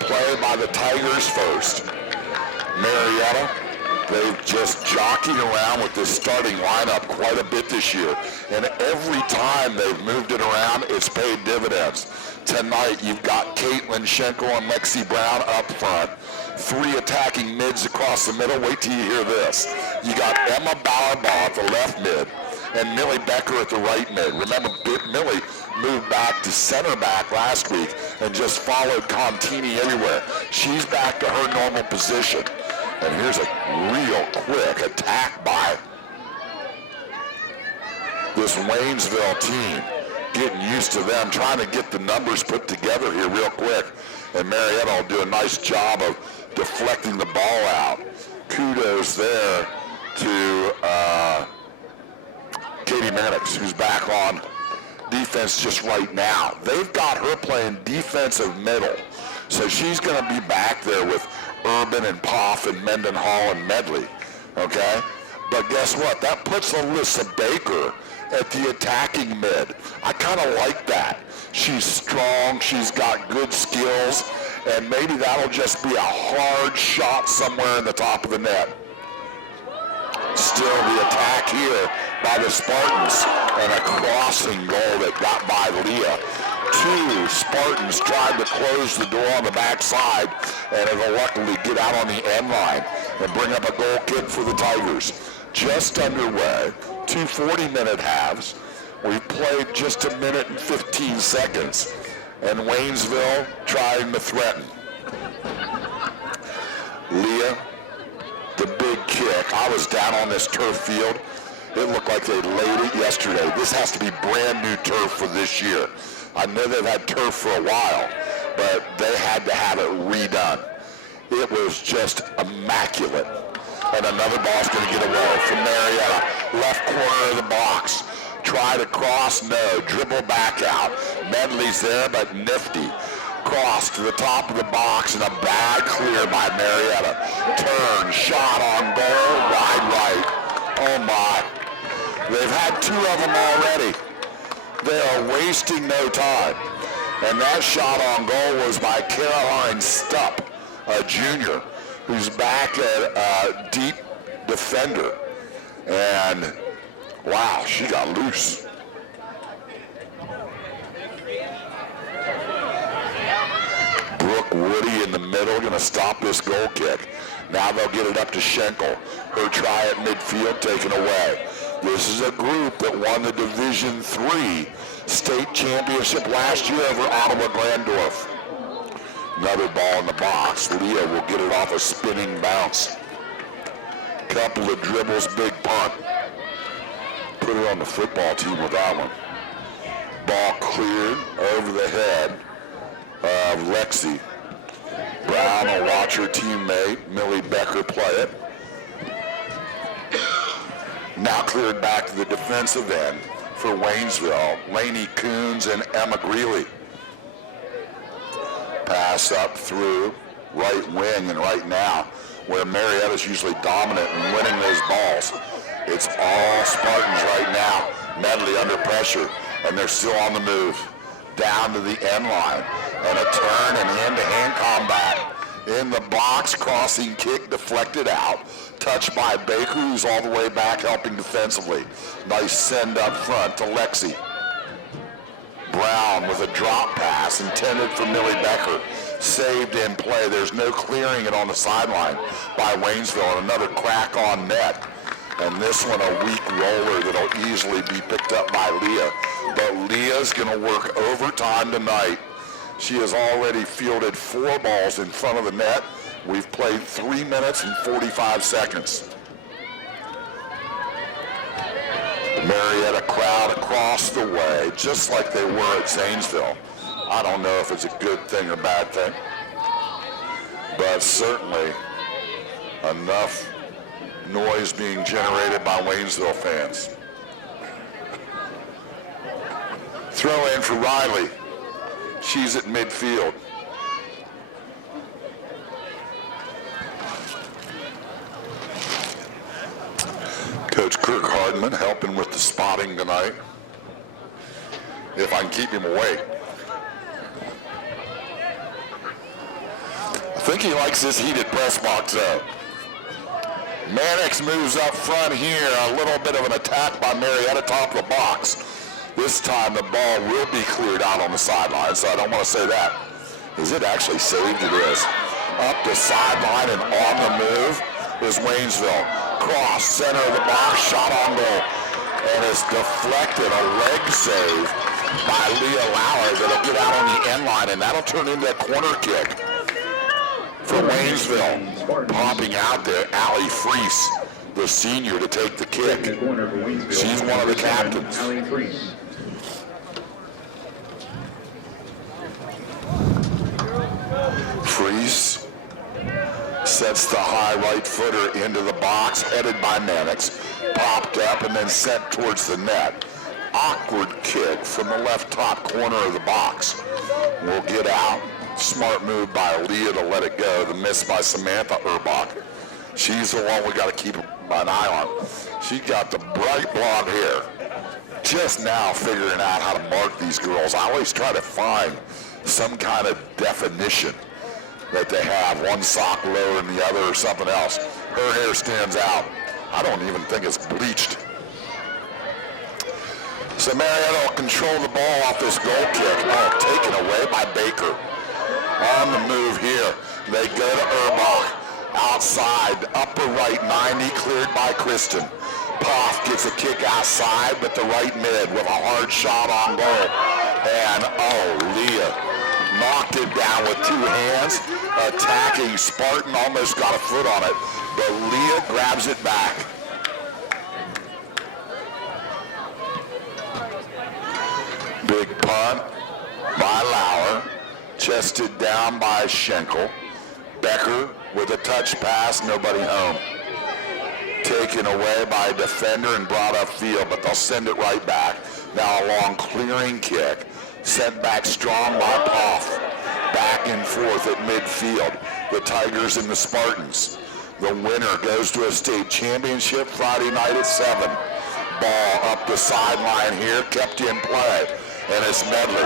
play by the Tigers first. Marietta, they've just jockeyed around with this starting lineup quite a bit this year. And every time they've moved it around, it's paid dividends. Tonight, you've got Caitlin Schenkel and Lexi Brown up front. 3 attacking mids across the middle. Wait till you hear this. You got Emma Bauerbaugh at the left mid and Millie Becker at the right mid. Remember, Millie moved back to center back last week and just followed Contini everywhere. She's back to her normal position. And here's a real quick attack by this Waynesville team. Getting used to them, trying to get the numbers put together here real quick. And Marietta will do a nice job of deflecting the ball out. Kudos there to Katie Mannix, who's back on defense just right now. They've got her playing defensive middle. So she's going to be back there with Urban and Poff and Mendenhall and Medley, okay? But guess what? That puts Alyssa Baker at the attacking mid. I kind of like that. She's strong, she's got good skills, and maybe that'll just be a hard shot somewhere in the top of the net. Still the attack here by the Spartans, and a crossing goal that got by Leah. 2 Spartans tried to close the door on the backside, and it'll luckily get out on the end line and bring up a goal kick for the Tigers. Just underway, 2 40-minute halves. We've played just a minute and 15 seconds, and Waynesville trying to threaten. Leah, the big kick. I was down on this turf field. It looked like they laid it yesterday. This has to be brand new turf for this year. I know they've had turf for a while, but they had to have it redone. It was just immaculate. And another ball's going to get away from Marietta. Left corner of the box. Try to cross, no. Dribble back out. Medley's there, but nifty. Cross to the top of the box, and a bad clear by Marietta. Turn, shot on goal, wide right. Oh my. They've had 2 of them already. They are wasting no time. And that shot on goal was by Caroline Stupp, a junior, who's back at a deep defender. And wow, she got loose. Brooke Woody in the middle, going to stop this goal kick. Now they'll get it up to Schenkel. Her try at midfield taken away. This is a group that won the Division III state championship last year over Ottawa Glandorf. Another ball in the box. Leah will get it off a spinning bounce. Couple of dribbles, big punt. Put her on the football team with that one. Ball cleared over the head of Lexi. Brown will watch her teammate, Millie Becker, play it. Now cleared back to the defensive end for Waynesville. Lainey Coons and Emma Greeley. Pass up through right wing, and right now, where Marietta's usually dominant in winning those balls, it's all Spartans right now. Medley under pressure, and they're still on the move. Down to the end line, and a turn and hand-to-hand combat. In the box, crossing kick deflected out. Touched by Baker, who's all the way back helping defensively. Nice send up front to Lexi. Brown with a drop pass intended for Millie Becker. Saved in play. There's no clearing it on the sideline by Waynesville, and another crack on net. And this one a weak roller that'll easily be picked up by Leah. But Leah's going to work overtime tonight. She has already fielded 4 balls in front of the net. We've played 3 minutes and 45 seconds. The Marietta crowd across the way, just like they were at Zanesville. I don't know if it's a good thing or bad thing, but certainly enough noise being generated by Waynesville fans. Throw in for Riley. She's at midfield. Coach Kirk Hardman helping with the spotting tonight, if I can keep him awake. I think he likes this heated press box though. Mannix moves up front here. A little bit of an attack by Marietta, top of the box. This time the ball will be cleared out on the sideline, so I don't want to say that. Is it actually saved? It is. Up the sideline and on the move is Waynesville. Cross, center of the box, shot on goal. And it's deflected, a leg save by Leah Lauer that'll get out on the end line, and that'll turn into a corner kick for Waynesville. Popping out there, Allie Freese, the senior, to take the kick. She's one of the captains. Freese sets the high right footer into the box, headed by Mannix. Popped up and then sent towards the net. Awkward kick from the left top corner of the box. Will get out. Smart move by Leah to let it go. The miss by Samantha Urbach. She's the one we got to keep an eye on. She got the bright blonde hair. Just now figuring out how to mark these girls. I always try to find some kind of definition that they have. One sock lower than the other or something else. Her hair stands out. I don't even think it's bleached. So Marietta will control the ball off this goal kick. Oh, taken away by Baker. On the move here. They go to Urbach. Outside, upper right 90, cleared by Kristen. Poff gets a kick outside, but the right mid with a hard shot on goal. And, oh, Leah knocked it down with two hands. Attacking Spartan, almost got a foot on it, but Leah grabs it back. Big punt by Lauer. Chested down by Schenkel. Becker with a touch pass, nobody home. Taken away by a defender and brought upfield, but they'll send it right back. Now a long clearing kick. Sent back strong by Poff. Back and forth at midfield. The Tigers and the Spartans. The winner goes to a state championship Friday night at 7. Ball up the sideline here, kept in play. And it's Medley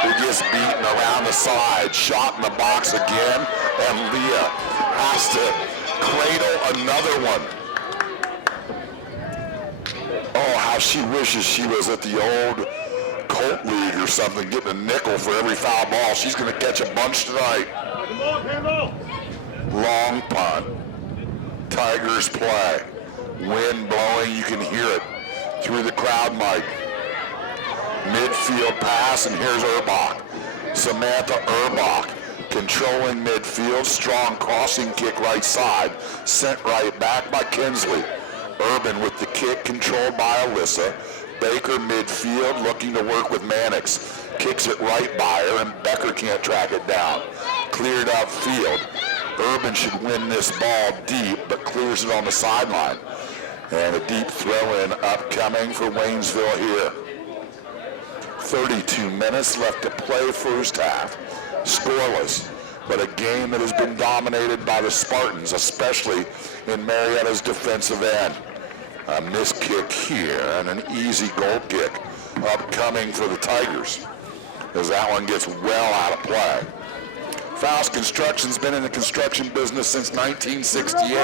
who gets beaten around the side. Shot in the box again, and Leah has to cradle another one. Oh, how she wishes she was at the old Colt League or something, getting a nickel for every foul ball. She's going to catch a bunch tonight. Long punt. Tigers play. Wind blowing, you can hear it through the crowd mic. Midfield pass, and here's Urbach. Samantha Urbach controlling midfield. Strong crossing kick right side. Sent right back by Kinsley. Urban with the kick controlled by Alyssa. Baker midfield looking to work with Mannix. Kicks it right by her, and Becker can't track it down. Cleared upfield. Urban should win this ball deep, but clears it on the sideline. And a deep throw-in upcoming for Waynesville here. 32 minutes left to play first half. Scoreless, but a game that has been dominated by the Spartans, especially in Marietta's defensive end. A missed kick here and an easy goal kick upcoming for the Tigers as that one gets well out of play. Faust Construction's been in the construction business since 1968.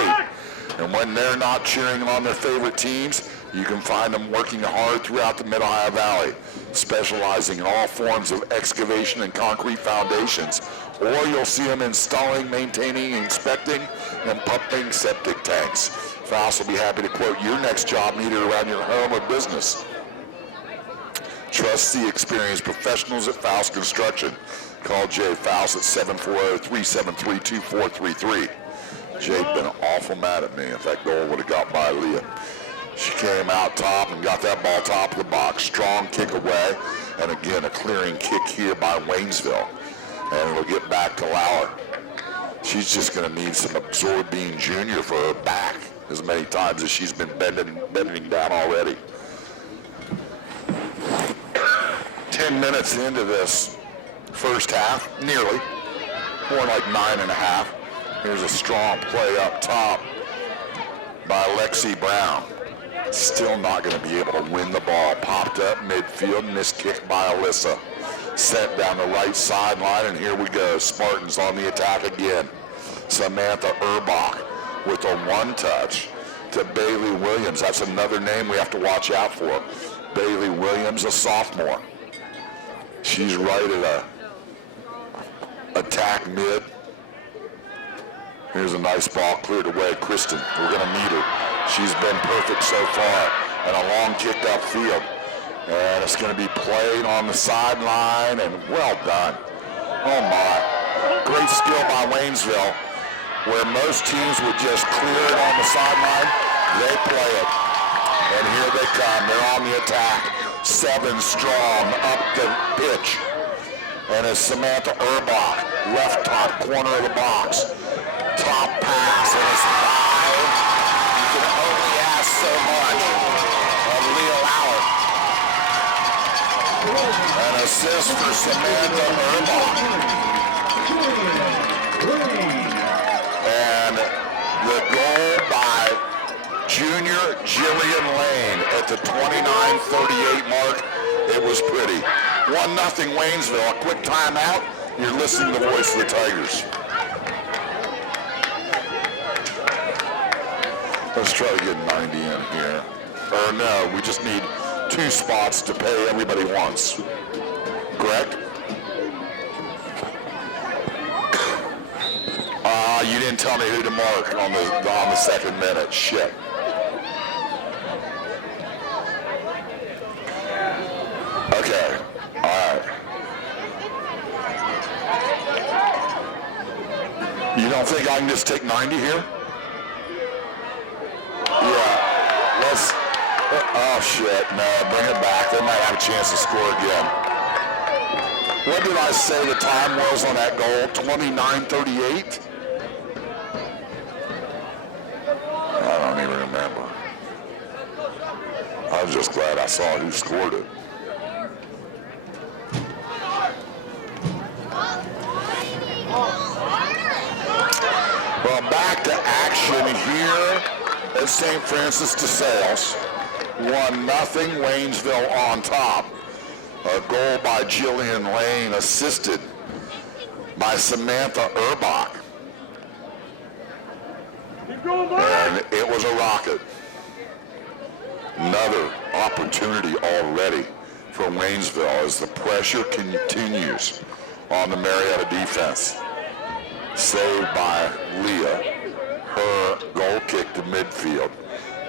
And when they're not cheering on their favorite teams, you can find them working hard throughout the Mid-Ohio Valley, specializing in all forms of excavation and concrete foundations. Or you'll see them installing, maintaining, inspecting, and pumping septic tanks. Faust will be happy to quote your next job needed around your home or business. Trust the experienced professionals at Faust Construction. Call Jay Faust at 740-373-2433. Jay'd been awful mad at me if that goal would have got by Leah. She came out top and got that ball top of the box. Strong kick away. And again, a clearing kick here by Waynesville. And it'll get back to Lauer. She's just going to need some Absorbine Jr. for her back as many times as she's been bending down already. 10 minutes into this first half, nearly. More like 9.5. Here's a strong play up top by Lexi Brown. Still not going to be able to win the ball. Popped up midfield, missed kick by Alyssa. Set down the right sideline, and here we go. Spartans on the attack again. Samantha Erbach with a one touch to Bailey Williams. That's another name we have to watch out for. Bailey Williams, a sophomore. She's right at a attack mid. Here's a nice ball cleared away. Kristen, we're going to need her. She's been perfect so far. And a long kick upfield. And it's going to be played on the sideline, and well done. Oh my. Great skill by Waynesville. Where most teams would just clear it on the sideline, they play it. And here they come. They're on the attack. 7 strong up the pitch. And it's Samantha Erbach, left top corner of the box. Top pass, and it's 5. You can only ask so much of Leah Lauer. An assist for Samantha Erbach. And the goal by junior Jillian Lane at the 29:38 mark. It was pretty. 1-0 Waynesville. A quick timeout. You're listening to the voice of the Tigers. Let's try to get 90 in here. Or no, we just need 2 spots to pay everybody once. Correct? You didn't tell me who to mark on the second minute. Shit. Okay. All right. You don't think I can just take 90 here? Yeah. Let's. Oh shit. No, bring it back. They might have a chance to score again. What did I say the time was on that goal? 29:38? I don't even remember. I was just glad I saw who scored it. Well, back to action here at St. Francis DeSales. 1-0 Waynesville on top. A goal by Jillian Lane, assisted by Samantha Erbach. And it was a rocket. Another opportunity already for Waynesville as the pressure continues on the Marietta defense. Saved by Leah. Her goal kick to midfield.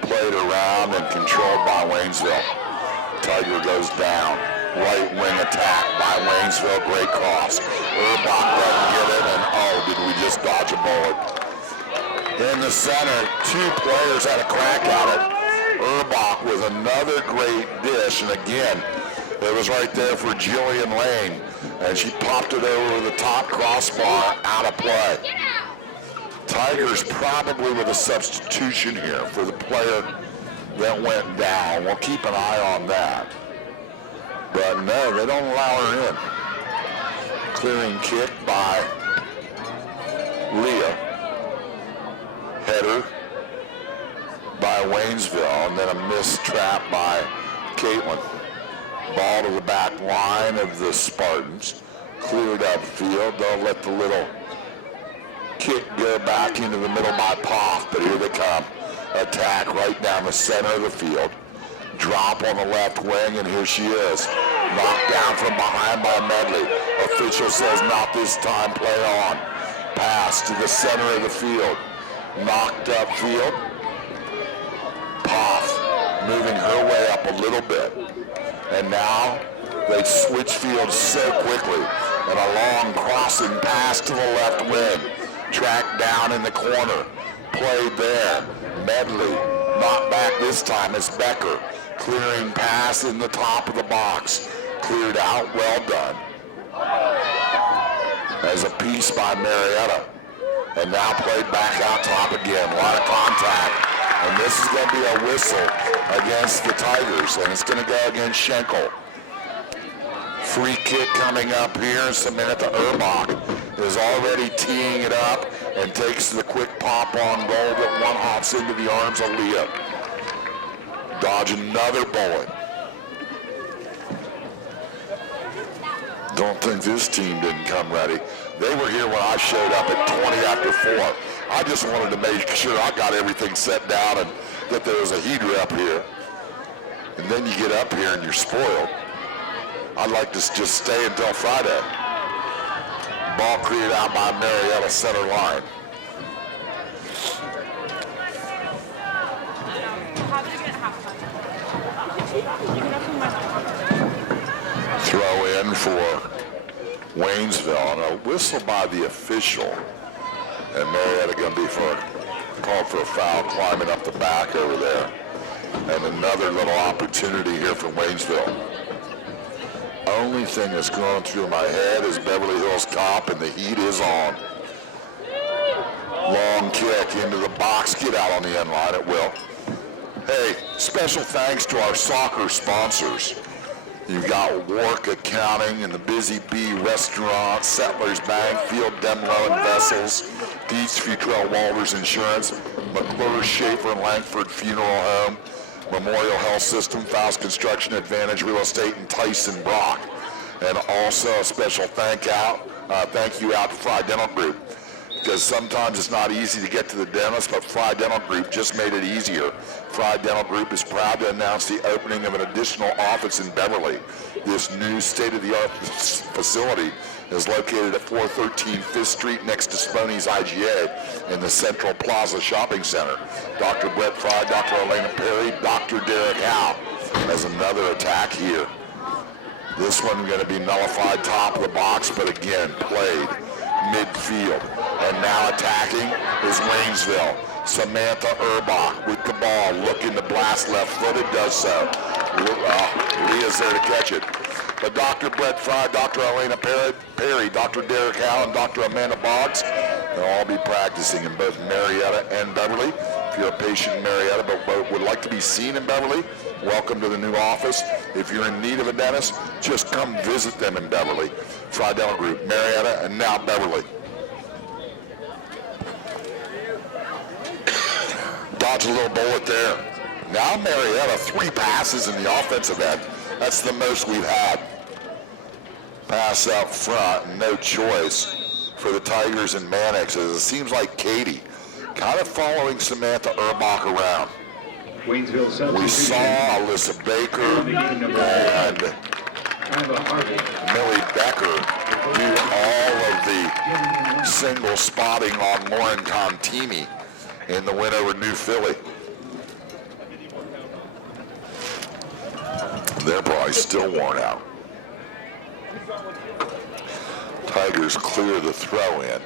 Played around and controlled by Waynesville. Tiger goes down. Right wing attack by Waynesville. Great cross. Erbach doesn't get it, and oh, did we just dodge a bullet. In the center, 2 players had a crack at it. Erbach with another great dish, and again, it was right there for Jillian Lane, and she popped it over the top crossbar, out of play. Tigers probably with a substitution here for the player that went down. We'll keep an eye on that. But no, they don't allow her in. Clearing kick by Leah. Header by Waynesville, and then a missed trap by Caitlin. Ball to the back line of the Spartans. Cleared upfield. They'll let the little kick go back into the middle by Poff, but here they come. Attack right down the center of the field. Drop on the left wing, and here she is. Knocked down from behind by Medley. Official says not this time, play on. Pass to the center of the field. Knocked upfield. Poff moving her way up a little bit. And now they switch fields so quickly. And a long crossing pass to the left wing. Tracked down in the corner. Played there. Medley. Not back this time. It's Becker. Clearing pass in the top of the box. Cleared out. Well done. As a piece by Marietta. And now played back out top again. A lot of contact. And this is going to be a whistle against the Tigers. And it's going to go against Schenkel. Free kick coming up here. Samantha Erbach is already teeing it up and takes the quick pop on goal that one hops into the arms of Leah. Dodge another bullet. Don't think this team didn't come ready. They were here when I showed up at 20 after 4. I just wanted to make sure I got everything set down and that there was a heater up here. And then you get up here and you're spoiled. I'd like to just stay until Friday. Ball created out by Marietta center line. Throw in for Waynesville, and a whistle by the official. And Marietta going to be called for a foul climbing up the back over there. And another little opportunity here for Waynesville. Only thing that's going through my head is Beverly Hills Cop, and the heat is on. Long kick into the box. Get out on the end line, it will. Hey, special thanks to our soccer sponsors. You've got Wark Accounting and the Busy Bee Restaurant, Settlers Bank, Field Demlo and Vessels, Dietz Futrell Walters Insurance, McClure Schaefer and Langford Funeral Home, Memorial Health System, Faust Construction Advantage Real Estate, and Tyson Brock. And also a special thank you out to Fry Dental Group, because sometimes it's not easy to get to the dentist, but Fry Dental Group just made it easier. Fry Dental Group is proud to announce the opening of an additional office in Beverly. This new state-of-the-art facility is located at 413 5th Street next to Sponey's IGA in the Central Plaza Shopping Center. Dr. Brett Fry, Dr. Elena Perry, Dr. Derek Howe has another attack here. This one going to be nullified top of the box, but again, played midfield. And now attacking is Waynesville. Samantha Urbach with the ball, looking to blast left-footed, does so. Leah's there to catch it. But Dr. Brett Fry, Dr. Elena Perry, Dr. Derek Howe, and Dr. Amanda Boggs, they'll all be practicing in both Marietta and Beverly. If you're a patient in Marietta but would like to be seen in Beverly, welcome to the new office. If you're in need of a dentist, just come visit them in Beverly. Fry Dental Group, Marietta, and now Beverly. Dodge a little bullet there. Now Marietta, 3 passes in the offensive end. That's the most we've had. Pass up front, no choice for the Tigers and Mannix, as it seems like Katie kind of following Samantha Urbach around. We saw Alyssa Baker and Millie Becker do all of the single spotting on Lauren Contini in the win over New Philly. They're probably still worn out. Tigers clear the throw in.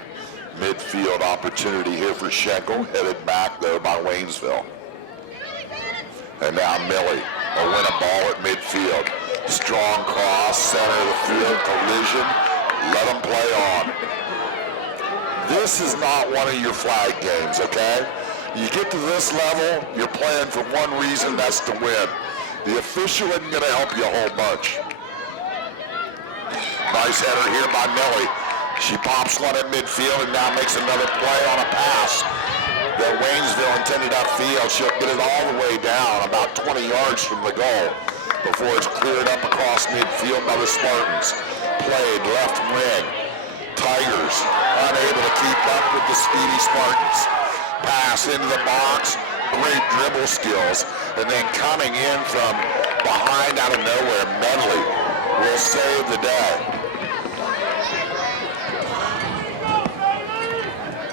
Midfield opportunity here for Schenkel, headed back though by Waynesville. And now Millie will win a ball at midfield. Strong cross, center of the field, collision. Let them play on. This is not one of your flag games, okay? You get to this level, you're playing for one reason, that's to win. The official isn't going to help you a whole bunch. Nice header here by Millie. She pops one at midfield and now makes another play on a pass that Waynesville intended upfield. She'll get it all the way down, about 20 yards from the goal, before it's cleared up across midfield by the Spartans. Played left wing. Tigers unable to keep up with the speedy Spartans. Pass into the box. Great dribble skills. And then coming in from behind out of nowhere, Medley will save the day.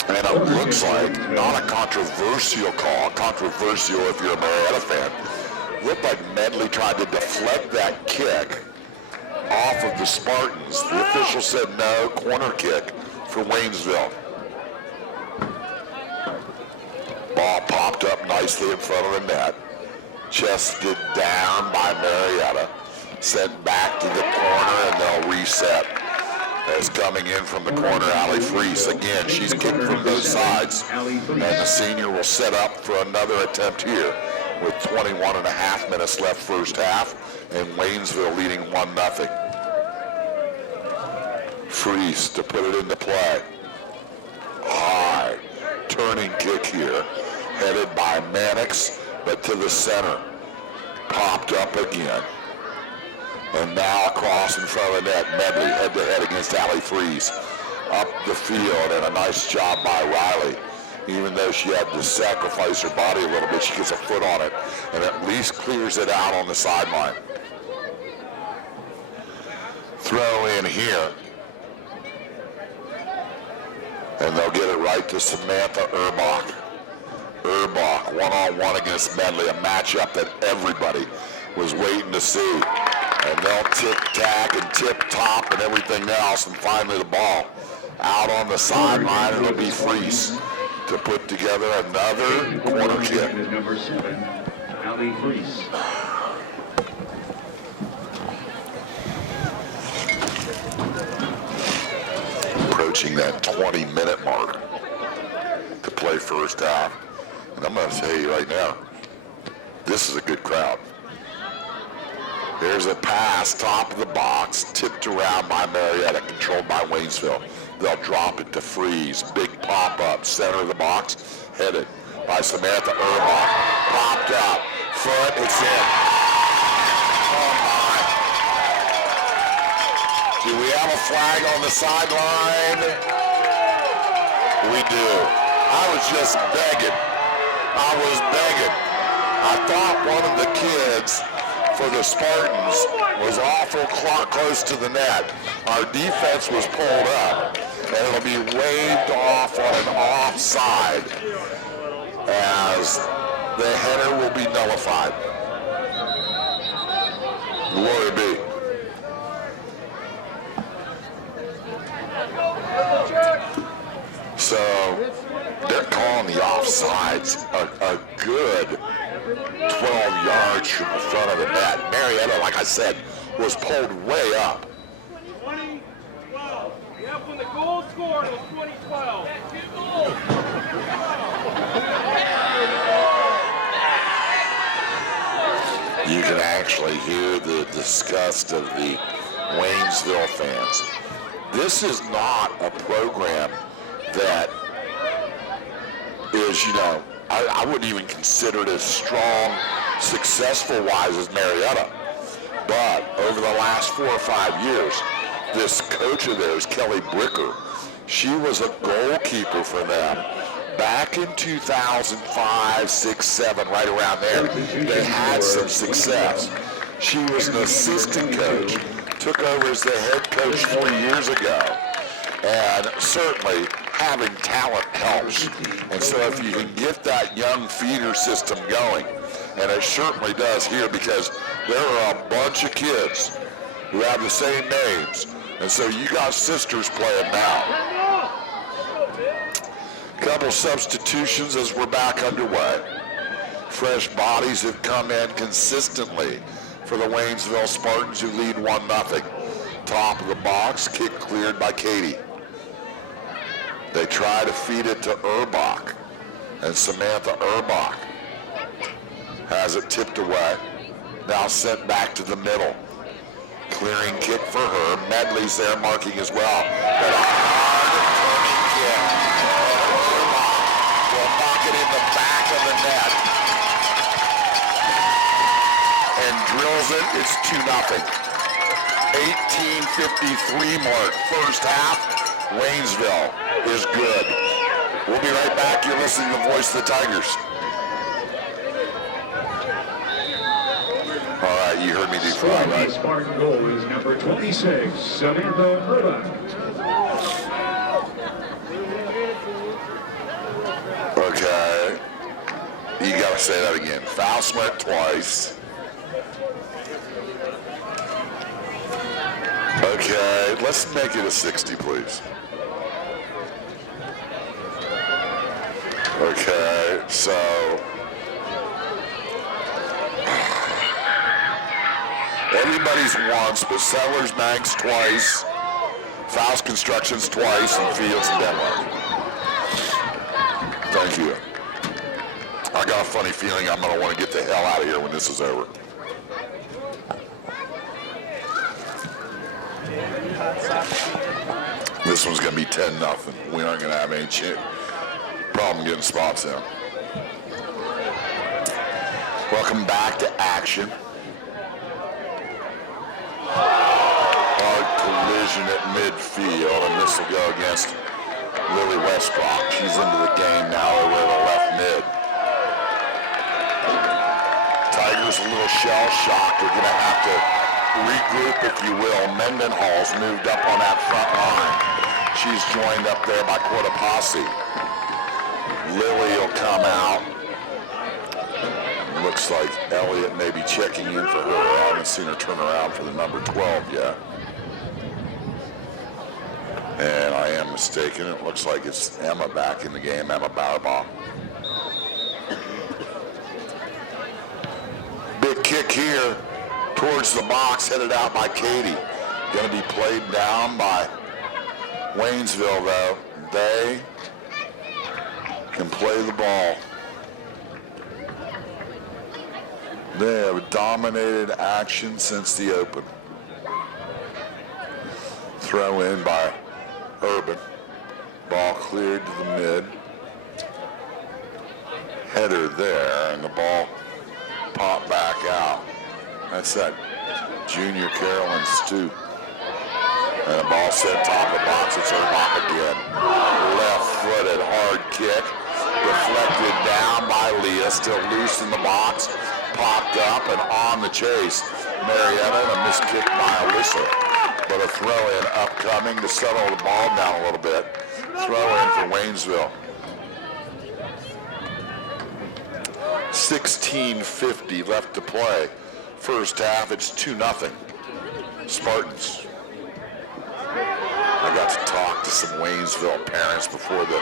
And it looks like not a controversial call. Controversial if you're a Marietta fan. Looked like Medley tried to deflect that kick off of the Spartans. The official said no, corner kick for Waynesville. Ball popped up nicely in front of the net. Chested down by Marietta. Sent back to the corner and they'll reset. As coming in from the corner, Allie Freese. Again, she's kicked from both sides. And the senior will set up for another attempt here with 21 and a half minutes left first half, and Waynesville leading 1-0. Freese to put it into play. High turning kick here, headed by Mannix, but to the center. Popped up again. And now across in front of the net, Medley head-to-head against Allie Freeze. Up the field, and a nice job by Riley. Even though she had to sacrifice her body a little bit, she gets a foot on it and at least clears it out on the sideline. Throw in here. And they'll get it right to Samantha Urbach. Urbach, one-on-one against Medley, a matchup that everybody was waiting to see. And they'll tic-tac and tip-top and everything else, and finally the ball out on the sideline, and it'll be Freese to put together another corner kick. Number 7, Allie Freese. Approaching that 20-minute mark to play first half. And I'm going to tell you right now, this is a good crowd. There's a pass, top of the box, tipped around by Marietta, controlled by Waynesville. They'll drop it to Freeze. Big pop-up, center of the box, headed by Samantha Urbach. Popped up, foot, it's in. Oh my. Do we have a flag on the sideline? We do. I was just begging. I thought one of the kids for the Spartans was awful close to the net. Our defense was pulled up, and it'll be waved off on an offside as the header will be nullified. Glory be. So they're calling the offsides a good 12 yards from the front of the net. Marietta, like I said, was pulled way up. 2012. Yeah, when the goal scored was 2012. You can actually hear the disgust of the Waynesville fans. This is not a program that is, I wouldn't even consider it as strong, successful-wise as Marietta. But over the last 4 or 5 years, this coach of theirs, Kelly Bricker, she was a goalkeeper for them. Back in 2005, 6, 7, right around there, they had some success. She was an assistant coach, took over as the head coach 3 years ago, and certainly having talent helps. And so if you can get that young feeder system going, and it certainly does here, because there are a bunch of kids who have the same names, and so you got sisters playing now. Couple substitutions as we're back underway. Fresh bodies have come in consistently for the Waynesville Spartans, who lead 1-0. Top of the box, kick cleared by Katie. They try to feed it to Urbach, and Samantha Urbach has it tipped away. Now sent back to the middle. Clearing kick for her. Medley's there marking as well. But a hard turning kick. Urbach will knock it in the back of the net. And drills it. It's 2-0. 18:53 mark. First half. Waynesville is good. We'll be right back. You're listening to the Voice of the Tigers. All right, you heard me do 5, right? Spartan goal is number 26, Samantha Urbach. Okay. You got to say that again. Foul smart twice. Okay, let's make it a 60, please. Okay, so everybody's once, but Settlers Banks twice, Faust Constructions twice, and Fields and Denmark. Thank you. I got a funny feeling I'm going to want to get the hell out of here when this is over. This one's going to be 10-0. We aren't going to have any problem getting spots in. Welcome back to action. collision at midfield, and this will go against Lily Westbrook. She's into the game now over at the left mid. Tigers a little shell-shocked. They're going to have to regroup, if you will. Mendenhall's moved up on that front line. She's joined up there by Cortopassi. Lily will come out. Looks like Elliott may be checking in for her. I haven't seen her turn around for the number 12 yet. And I am mistaken. It looks like it's Emma back in the game, Emma Bauerbaugh. Big kick here towards the box, headed out by Katie. Going to be played down by Waynesville, though. They can play the ball. They have dominated action since the open. Throw in by Urban. Ball cleared to the mid. Header there, and the ball popped back out. That's that junior Carolyn Stu. And the ball set top of the box. It's Urbach again. Left-footed hard kick. Deflected down by Leah. Still loose in the box. Popped up and on the chase. Marietta, and a missed kick by Alyssa. But a throw-in upcoming to settle the ball down a little bit. Throw-in for Waynesville. 16:50 left to play. First half, it's 2-0. Spartans. I got to talk to some Waynesville parents before the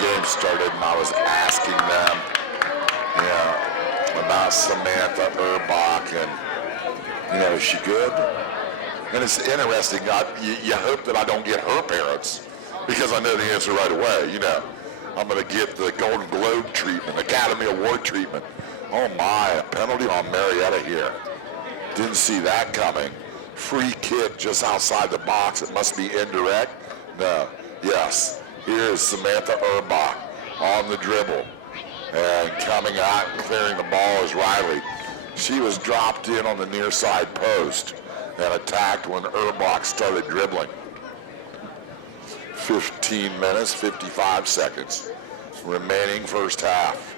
game started, and I was asking them, about Samantha Urbach, and, is she good? And it's interesting, you hope that I don't get her parents, because I know the answer right away, I'm going to get the Golden Globe treatment, Academy Award treatment. Oh my, a penalty on Marietta here. Didn't see that coming. Free kick just outside the box. It must be indirect. No. Yes. Here is Samantha Urbach on the dribble. And coming out and clearing the ball is Riley. She was dropped in on the near side post and attacked when Urbach started dribbling. 15 minutes, 55 seconds remaining first half.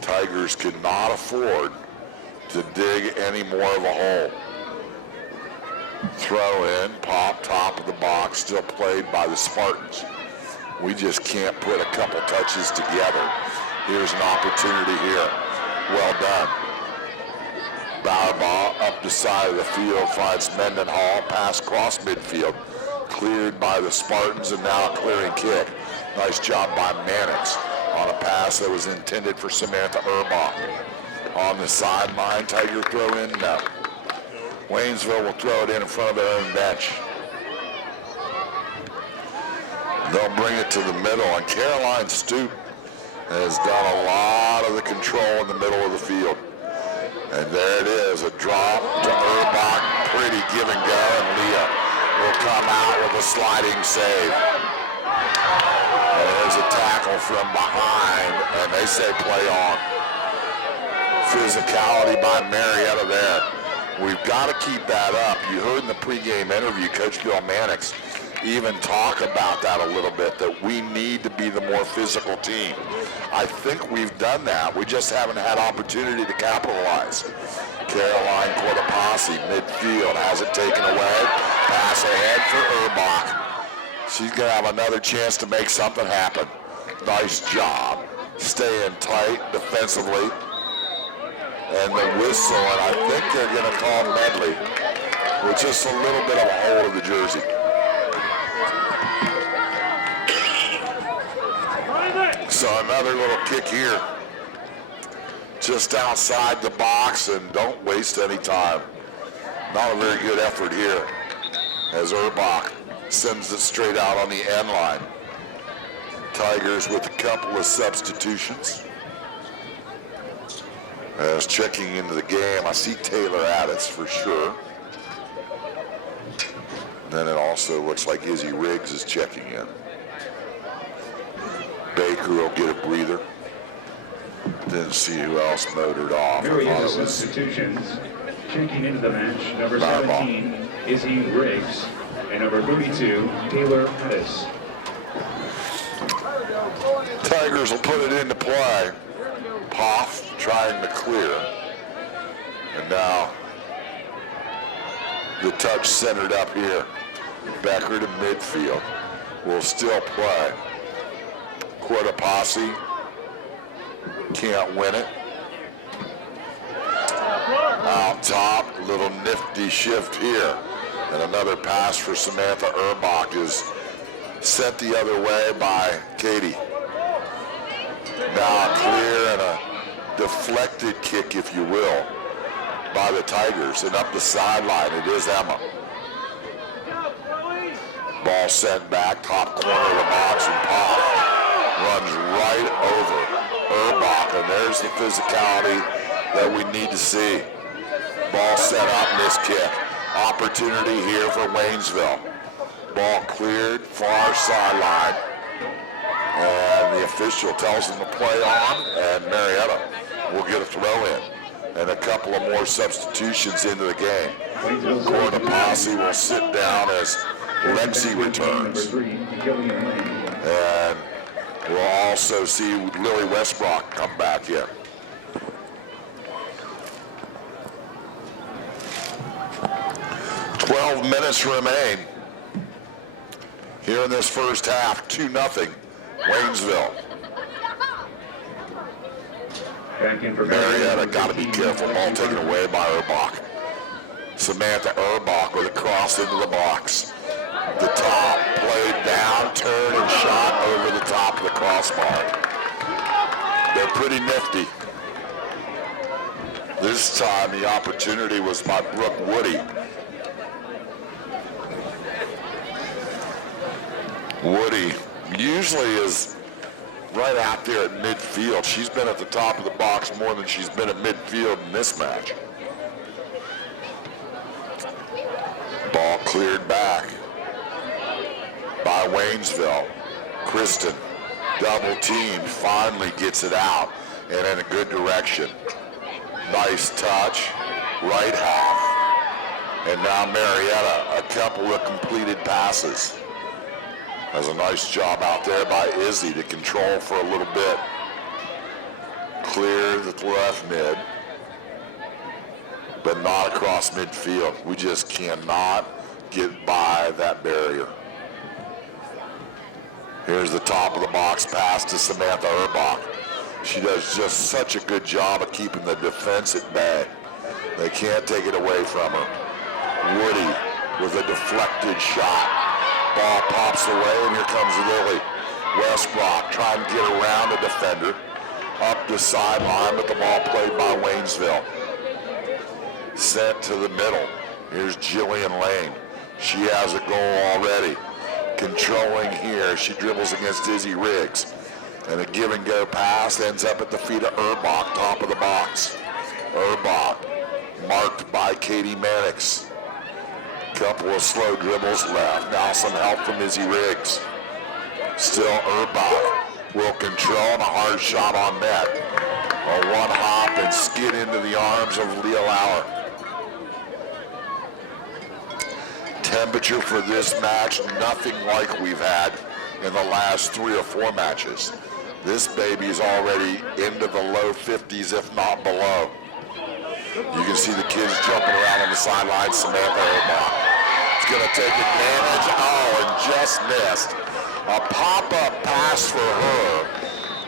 Tigers could not afford to dig any more of a hole. Throw in, pop, top of the box, still played by the Spartans. We just can't put a couple touches together. Here's an opportunity here. Well done. Bauerbaugh up the side of the field, finds Mendenhall, pass cross midfield. Cleared by the Spartans, and now a clearing kick. Nice job by Mannix on a pass that was intended for Samantha Urbach. On the sideline, Tiger throw in, no. Waynesville will throw it in front of their own bench. They'll bring it to the middle, and Caroline Stoop has done a lot of the control in the middle of the field. And there it is, a drop to Urbach, pretty give and go, and Leah will come out with a sliding save. And there's a tackle from behind, and they say play on. Physicality by Marietta there. We've got to keep that up. You heard in the pregame interview, Coach Bill Mannix even talk about that a little bit, that we need to be the more physical team. I think we've done that. We just haven't had opportunity to capitalize. Caroline Cortopassi, midfield, has it taken away. Pass ahead for Urbach. She's going to have another chance to make something happen. Nice job. Staying tight defensively. And the whistle, and I think they're going to call Medley with just a little bit of a hold of the jersey. So another little kick here. Just outside the box, and don't waste any time. Not a very good effort here as Urbach sends it straight out on the end line. Tigers with a couple of substitutions. As checking into the game, I see Taylor Addis for sure. Then it also looks like Izzy Riggs is checking in. Baker will get a breather. Didn't see who else motored off. Marietta substitutions. Checking into the match, number 17, Izzy Riggs. And number 32, Taylor Addis. Tigers will put it into play. Poff trying to clear. And now the touch centered up here. Becker to midfield. Will still play. Quota Posse can't win it. Out top, little nifty shift here. And another pass for Samantha Erbach is sent the other way by Katie. Now clear and a deflected kick, if you will, by the Tigers. And up the sideline, it is Emma. Ball sent back, top corner of the box, and Pop runs right over Erbach. And there's the physicality that we need to see. Ball set up, missed kick. Opportunity here for Waynesville. Ball cleared, far sideline. And the official tells them to play on, and Marietta will get a throw in. And a couple of more substitutions into the game. Corner Posse will sit down as Lexi returns. And we'll also see Lily Westbrook come back in. "12 minutes remain here in this first half. 2-0 Waynesville. Marietta got to be careful. Ball taken away by Erbach. Samantha Erbach with a cross into the box. The top, played down, turned, and shot over the top of the crossbar. They're pretty nifty. This time the opportunity was by Brooke Woody. Woody usually is right out there at midfield. She's been at the top of the box more than she's been at midfield in this match. Ball cleared back by Waynesville. Kristen, double team, finally gets it out and in a good direction. Nice touch, right half. And now Marietta, a couple of completed passes. Has a nice job out there by Izzy to control for a little bit. Clear the left mid, but not across midfield. We just cannot get by that barrier. Here's the top of the box pass to Samantha Erbach. She does just such a good job of keeping the defense at bay. They can't take it away from her. Woody with a deflected shot. Ball pops away, and here comes Lily Westbrook trying to get around the defender. Up the sideline, but the ball played by Waynesville. Sent to the middle. Here's Jillian Lane. She has a goal already. Controlling here, she dribbles against Izzy Riggs. And a give and go pass ends up at the feet of Erbach, top of the box. Erbach, marked by Katie Mannix. Couple of slow dribbles left. Now some help from Izzy Riggs. Still Erbach will control and a hard shot on net. A one hop and skid into the arms of Leah Lauer. Temperature for this match, nothing like we've had in the last 3 or 4 matches. This baby is already into the low 50s, if not below. You can see the kids jumping around on the sidelines. Samantha Erbach is going to take advantage. Oh, and just missed. A pop-up pass for her.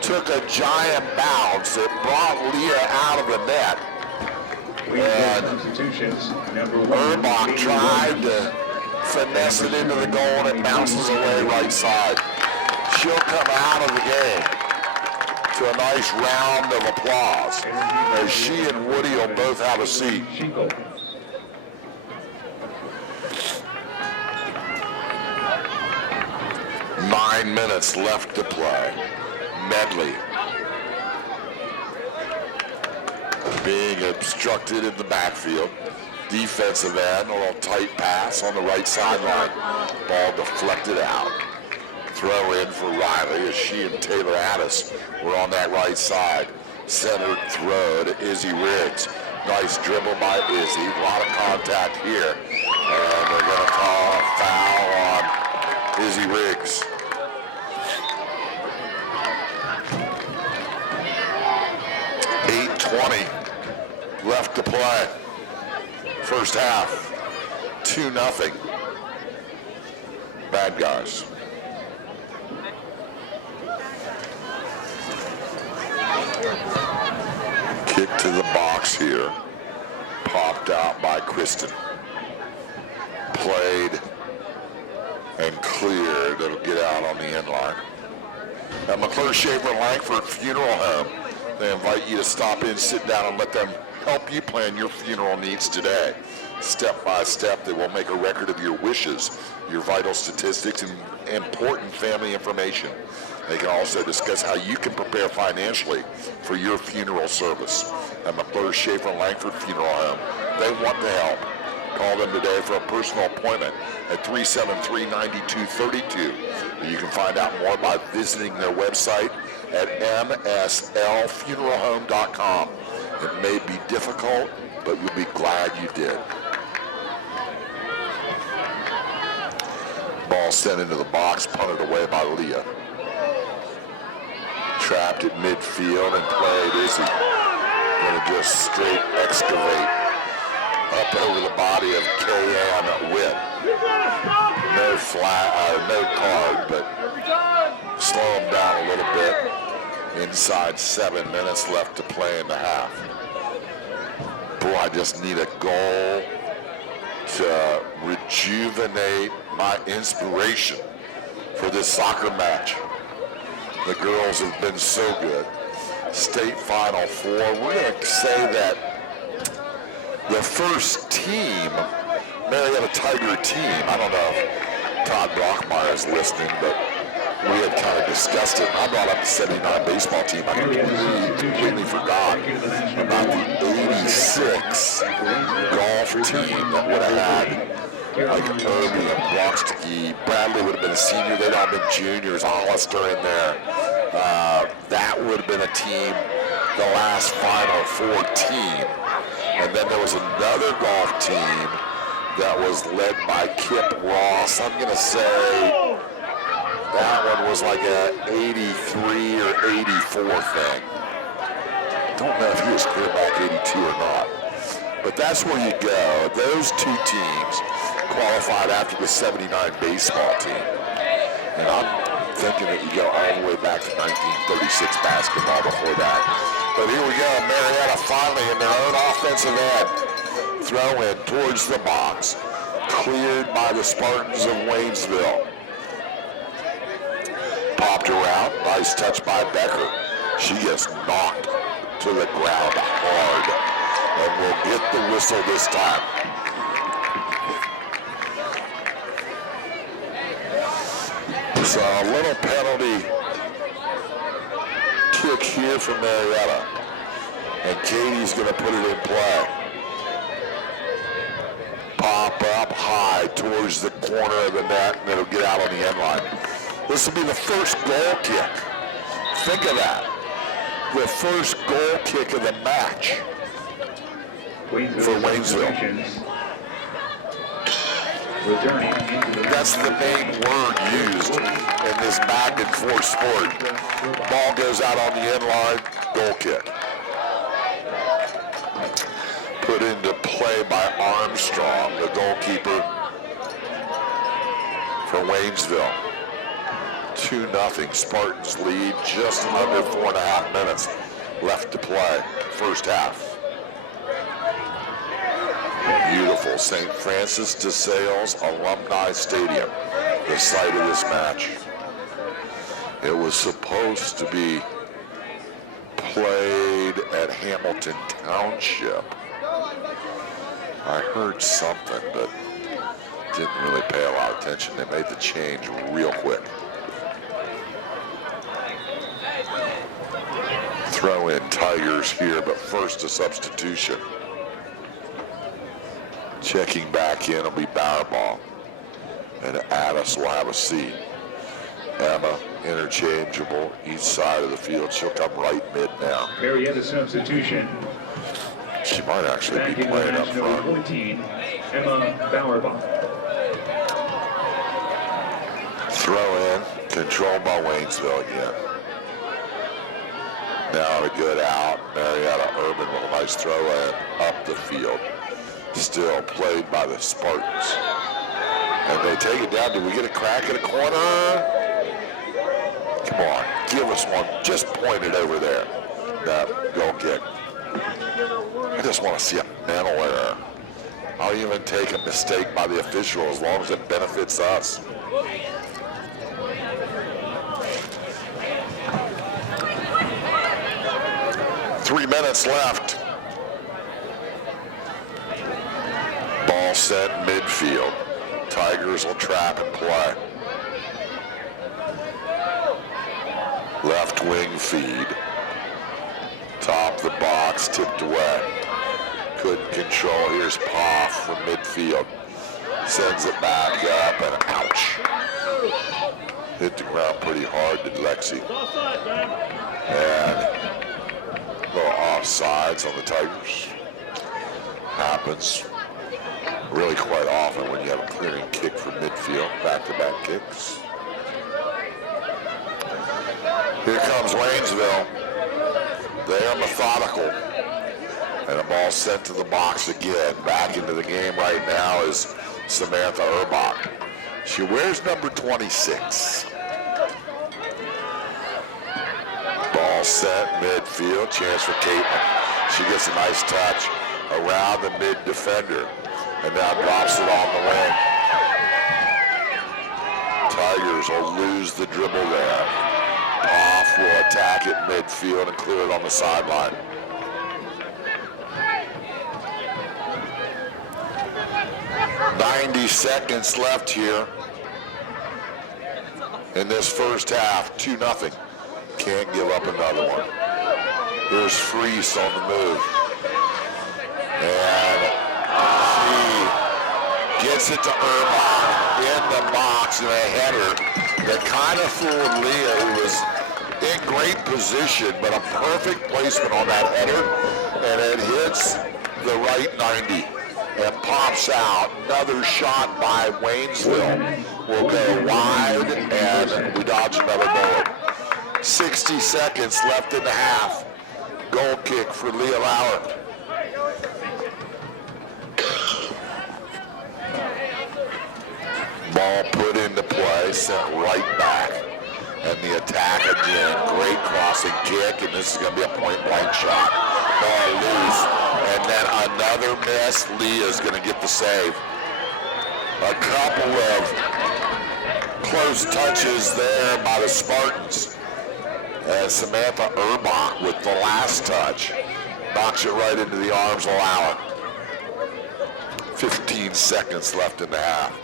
Took a giant bounce. It brought Leah out of the net. And Erbach tried to finesse it into the goal, and it bounces away right side. She'll come out of the game to a nice round of applause as she and Woody will both have a seat. 9 minutes left to play. Medley being obstructed in the backfield. Defensive end, a little tight pass on the right sideline. Ball deflected out. Throw in for Riley as she and Taylor Addis were on that right side. Centered throw to Izzy Riggs. Nice dribble by Izzy. A lot of contact here. And they're going to call foul on Izzy Riggs. .8:20 left to play. First half, 2-0. Bad guys. Kick to the box here. Popped out by Kristen. Played and cleared. It'll get out on the end line. At McClure Schaefer Langford Funeral Home, they invite you to stop in, sit down, and let them help you plan your funeral needs today. Step by step, they will make a record of your wishes, your vital statistics, and important family information. They can also discuss how you can prepare financially for your funeral service. At McClure Schaefer Langford Funeral Home, they want to help. Call them today for a personal appointment at 373-9232. You can find out more by visiting their website at mslfuneralhome.com. It may be difficult, but you'll be glad you did. Ball sent into the box, punted away by Leah. Trapped at midfield and played Izzy. Gonna just straight excavate up over the body of Kayan Witt. No card, but slow him down a little bit. Inside 7 minutes left to play in the half. Boy, I just need a goal to rejuvenate my inspiration for this soccer match. The girls have been so good. State Final Four. We're going to say that the first team, Marietta Tiger team, I don't know if Todd Brockmeyer is listening, but we had kind of discussed it. I brought up the 79 baseball team. I completely forgot about the 86 golf team that would have had like Irby and Brocksticky. Bradley would have been a senior. They'd all been juniors. Hollister in there. That would have been a team, the last Final Four team. And then there was another golf team that was led by Kip Ross. I'm going to say that one was like a 83 or 84 thing. Don't know if he was clear back 82 or not. But that's where you go. Those two teams qualified after the 79 baseball team. And I'm thinking that you go all the way back to 1936 basketball before that. But here we go, Marietta finally in their own offensive end. Throw in towards the box. Cleared by the Spartans of Waynesville. Popped around, nice touch by Becker. She gets knocked to the ground hard. And will get the whistle this time. So a little penalty kick here for Marietta. And Katie's going to put it in play. Pop up high towards the corner of the net, and it'll get out on the end line. This will be the first goal kick. Think of that. The first goal kick of the match for Waynesville. That's the main word used in this back and forth sport. Ball goes out on the end line, goal kick. Put into play by Armstrong, the goalkeeper for Waynesville. 2-0, Spartans lead, just under 4.5 minutes left to play, first half. Beautiful St. Francis DeSales Alumni Stadium, the site of this match. It was supposed to be played at Hamilton Township. I heard something, but didn't really pay a lot of attention. They made the change real quick. Throw in Tigers here, but first a substitution. Checking back in will be Bowerball. And Addis will have a seat. Emma, interchangeable, each side of the field. She'll come right mid now. Marietta substitution. She might actually be playing up front. 14, Emma Bowerball. Throw in, controlled by Waynesville again. Now a good out. Marietta Urban with a nice throw in up the field. Still played by the Spartans. And they take it down. Did we get a crack at a corner? Come on, give us one. Just point it over there. No, goal kick. I just want to see a mental error. I'll even take a mistake by the official as long as it benefits us. Three minutes left. Ball set midfield. Tigers will trap and play. Left wing feed. Top the box, tipped away. Couldn't control. Here's Poff from midfield. Sends it back up and ouch. Hit the ground pretty hard, did Lexi. And a little offsides on the Tigers. Happens really quite often when you have a clearing kick from midfield. Back-to-back kicks. Here comes Waynesville. They are methodical. And a ball sent to the box again. Back into the game right now is Samantha Urbach. She wears number 26. Ball set, midfield, chance for Caitlin. She gets a nice touch around the mid defender. And now drops it on the wing. Tigers will lose the dribble there. Off will attack it midfield and clear it on the sideline. .90 seconds left here in this first half. 2-0. Can't give up another one. Here's Freese on the move. And she gets it to Urbach in the box in a header that kind of fooled Leah, who was in great position, but a perfect placement on that header, and it hits the right 90 and pops out. Another shot by Waynesville will go wide, and we dodge another bullet. 60 seconds left in the half. Goal kick for Leah Lauer. Ball put into play, sent right back. And the attack again, great crossing kick, and this is going to be a point-blank shot. Ball loose, and then another miss. Leah's going to get the save. A couple of close touches there by the Spartans. And Samantha Urbach with the last touch knocks it right into the arms of Lauer. 15 seconds left in the half.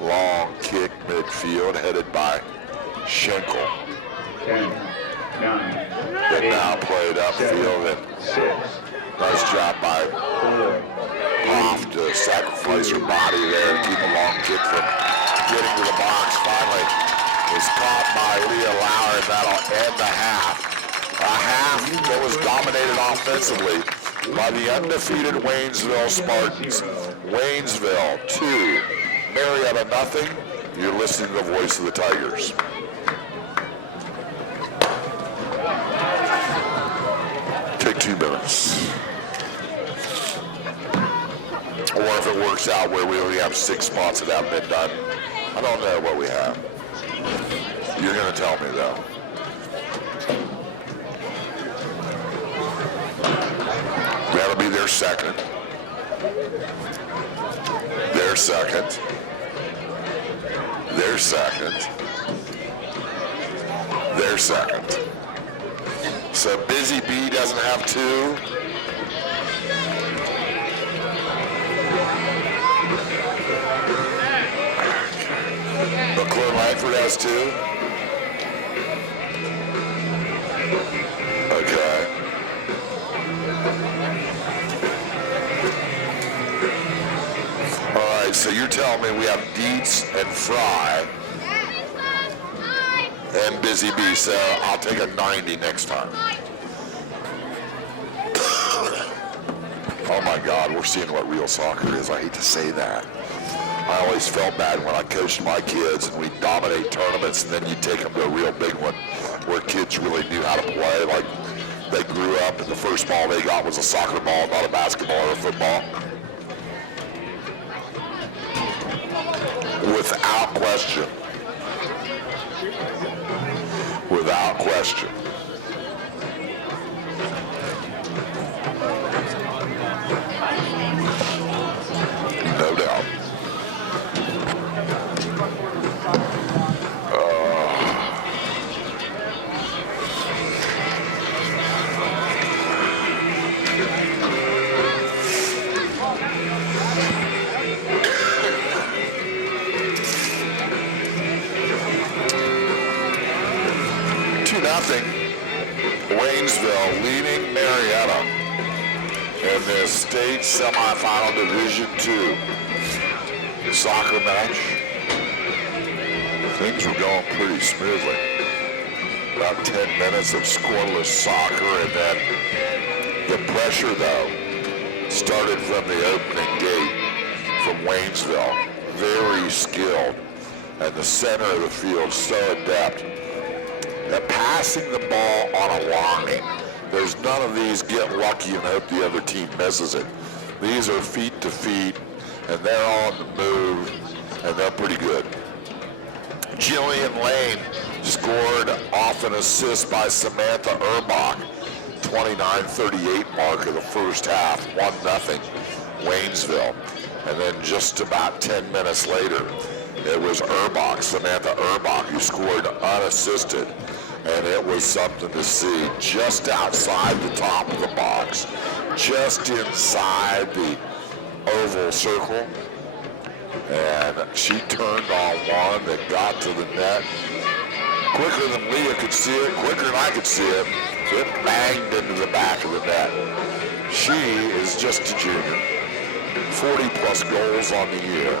Long kick midfield headed by Schenkel. 10, 9, But now played upfield, and 6, nice job by Hoff to sacrifice her body there to keep a long kick from getting to the box. Finally is caught by Leah Lauer, and that'll end the half. A half that was dominated offensively by the undefeated Waynesville Spartans. Waynesville 2, Marietta nothing. You're listening to the voice of the Tigers. Take 2 minutes. Or if it works out where we only have 6 spots that haven't been done. I don't know what we have. You're going to tell me though. That'll be their second. Their second. Their second. Their second. So Busy B doesn't have 2. McClure Langford has 2. Okay. All right, so you're telling me we have Dietz and Fry and Busy B, so I'll take a 90 next time. Oh my God, we're seeing what real soccer is. I hate to say that. I always felt bad when I coached my kids and we'd dominate tournaments and then you'd take them to a real big one where kids really knew how to play. Like they grew up and the first ball they got was a soccer ball, not a basketball or a football. Without question. Without question. No doubt. Nothing. Waynesville leading Marietta in this state semifinal Division II soccer match. Things were going pretty smoothly. About 10 minutes of scoreless soccer, and then the pressure, though, started from the opening gate from Waynesville. Very skilled, and the center of the field so adept. They're passing the ball on a line. There's none of these get lucky and hope the other team misses it. These are feet to feet, and they're on the move, and they're pretty good. Jillian Lane scored off an assist by Samantha Erbach. 29-38 mark of the first half, 1-0 Waynesville. And then just about 10 minutes later, it was Erbach, Samantha Erbach, who scored unassisted. And it was something to see just outside the top of the box, just inside the oval circle. And she turned on one that got to the net. Quicker than Leah could see it, quicker than I could see it, it banged into the back of the net. She is just a junior, 40-plus goals on the year.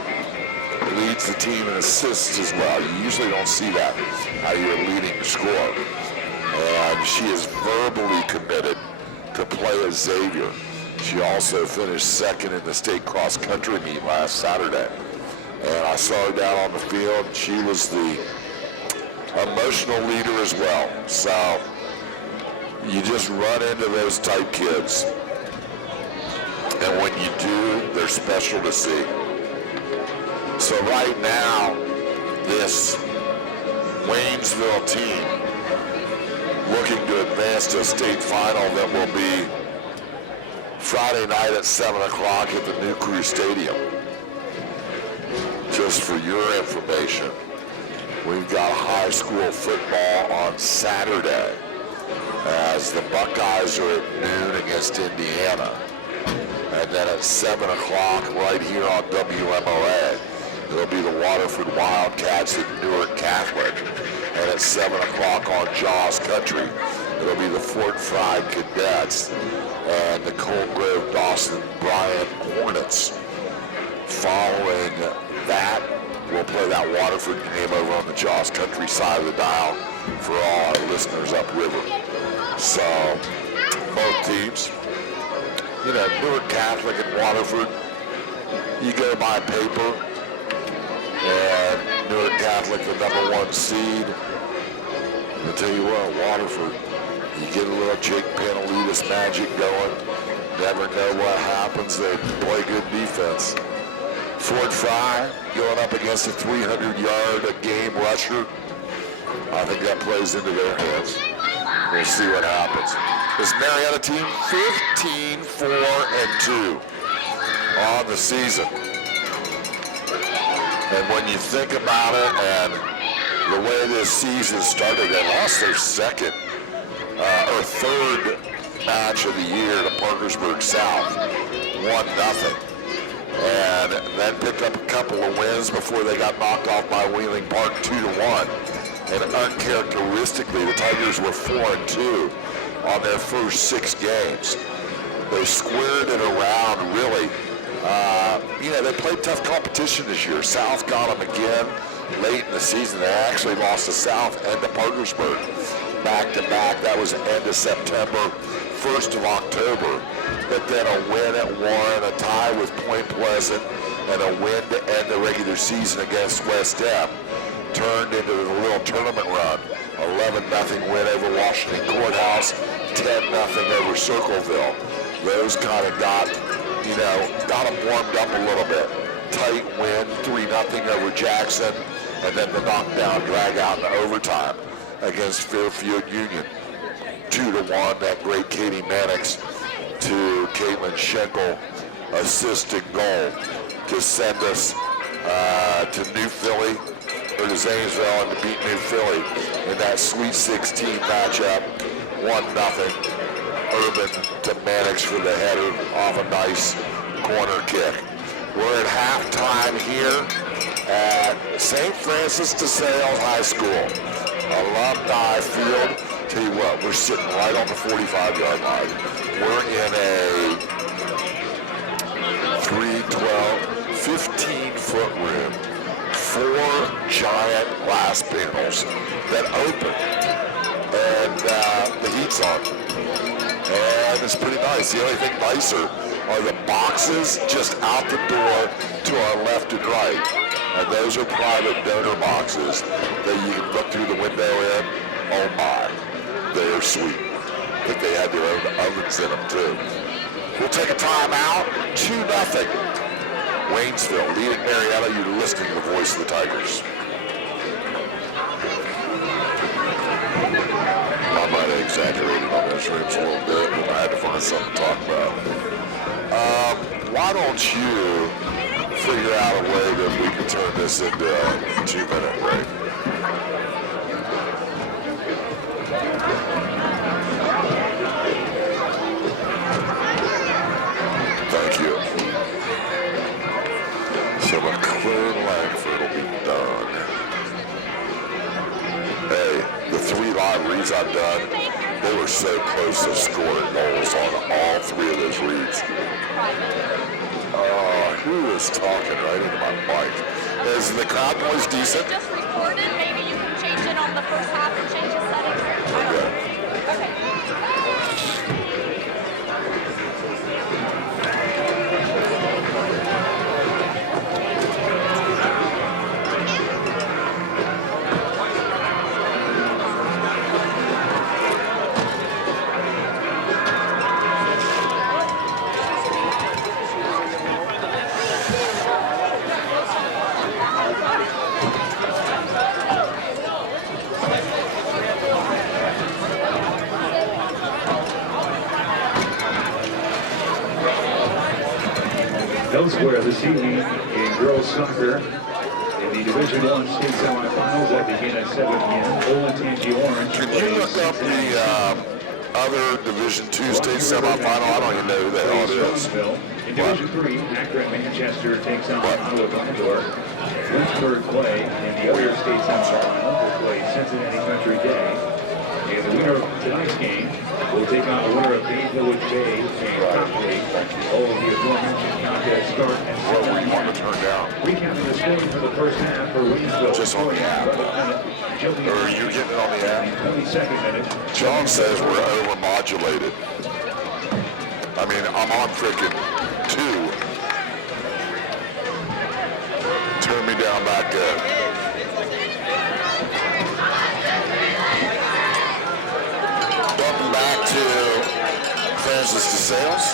Leads the team in assists as well. You usually don't see that out of your leading scorer. And she is verbally committed to play as Xavier. She also finished second in the state cross-country meet last Saturday. And I saw her down on the field. She was the emotional leader as well. So you just run into those type kids. And when you do, they're special to see. So right now, this Waynesville team looking to advance to a state final that will be Friday night at 7 o'clock at the New Crew Stadium. Just for your information, we've got high school football on Saturday as the Buckeyes are at noon against Indiana. And then at 7 o'clock right here on WMOA, it'll be the Waterford Wildcats at Newark Catholic. And at 7 o'clock on Jaws Country, it'll be the Fort Frye Cadets and the Cold Grove Dawson Bryant Hornets. Following that, we'll play that Waterford game over on the Jaws Country side of the dial for all our listeners upriver. So, both teams, you know, Newark Catholic and Waterford, you go by paper, and Newark Catholic, the #1 seed. I'll tell you what, Waterford, you get a little Jake Panelidis magic going. Never know what happens. They play good defense. Fort Frye going up against a 300-yard-a-game rusher. I think that plays into their hands. We'll see what happens. This Marietta team, 15-4-2 on the season. And when you think about it and the way this season started, they lost their second or third match of the year to Parkersburg South, 1-0. And then picked up a couple of wins before they got knocked off by Wheeling Park 2-1. And uncharacteristically, the Tigers were 4-2 on their first 6 games. They squared it around, really. They played tough competition this year. South got them again late in the season. They actually lost to South and to Parkersburg back-to-back. That was the end of September, 1st of October. But then a win at Warren, a tie with Point Pleasant, and a win to end the regular season against West Em turned into the little tournament run. 11-0 win over Washington Courthouse, 10-0 over Circleville. Those kind of got them warmed up a little bit. Tight win, 3-0 over Jackson, and then the knockdown drag out in overtime against Fairfield Union. 2-1, that great Katie Mannix to Caitlin Schenkel assisted goal to send us to New Philly, or to Zanesville, and to beat New Philly in that Sweet 16 matchup. 1-0. Urban to Mannix for the header off a nice corner kick. We're at halftime here at St. Francis DeSales High School, Alumni Field. Tell you what, we're sitting right on the 45-yard line. We're in a 15-foot room, 4 giant glass panels that open, and the heat's on. And it's pretty nice. The only thing nicer are the boxes just out the door to our left and right. And those are private donor boxes that you can look through the window in. Oh my, they're sweet. I think they had their own ovens in them too. We'll take a timeout, 2-0. Waynesville leading Marietta. You're listening to the voice of the Tigers. I might have exaggerated on those ribs a little bit, but I had to find something to talk about. Why don't you figure out a way that we can turn this into a 2-minute break? Thank you. So McLean Langford will be done. Hey, the 3 live reads I've done, they were so close to scoring goals on all 3 of those reads. Who is talking right into my mic? Is the crowd noise decent? Just recorded. Maybe you can change it on the first half and change the settings. Okay. Elsewhere this evening in girls soccer, in the Division I state semifinals that begin at 7 p.m. Olentangy Orange. Can you look up the other Division II state semifinal? I don't even know who the hell it is. In Division III, Akron Manchester takes on Iowa Gondor. Lynchburg play in the other state semifinal will play Cincinnati Country Day. And the winner of tonight's game will take on the winner of Bay Village Bay and Copley. All of the aforementioned contests start at 7 What we want to turn down? Recapping the score for the first half for Waynesville. Just on the app. Or are you getting it on the app? 22nd minute. John says we're overmodulated. I mean, I'm on frickin' 2. Turn me down back there. Welcome back to Francis DeSales.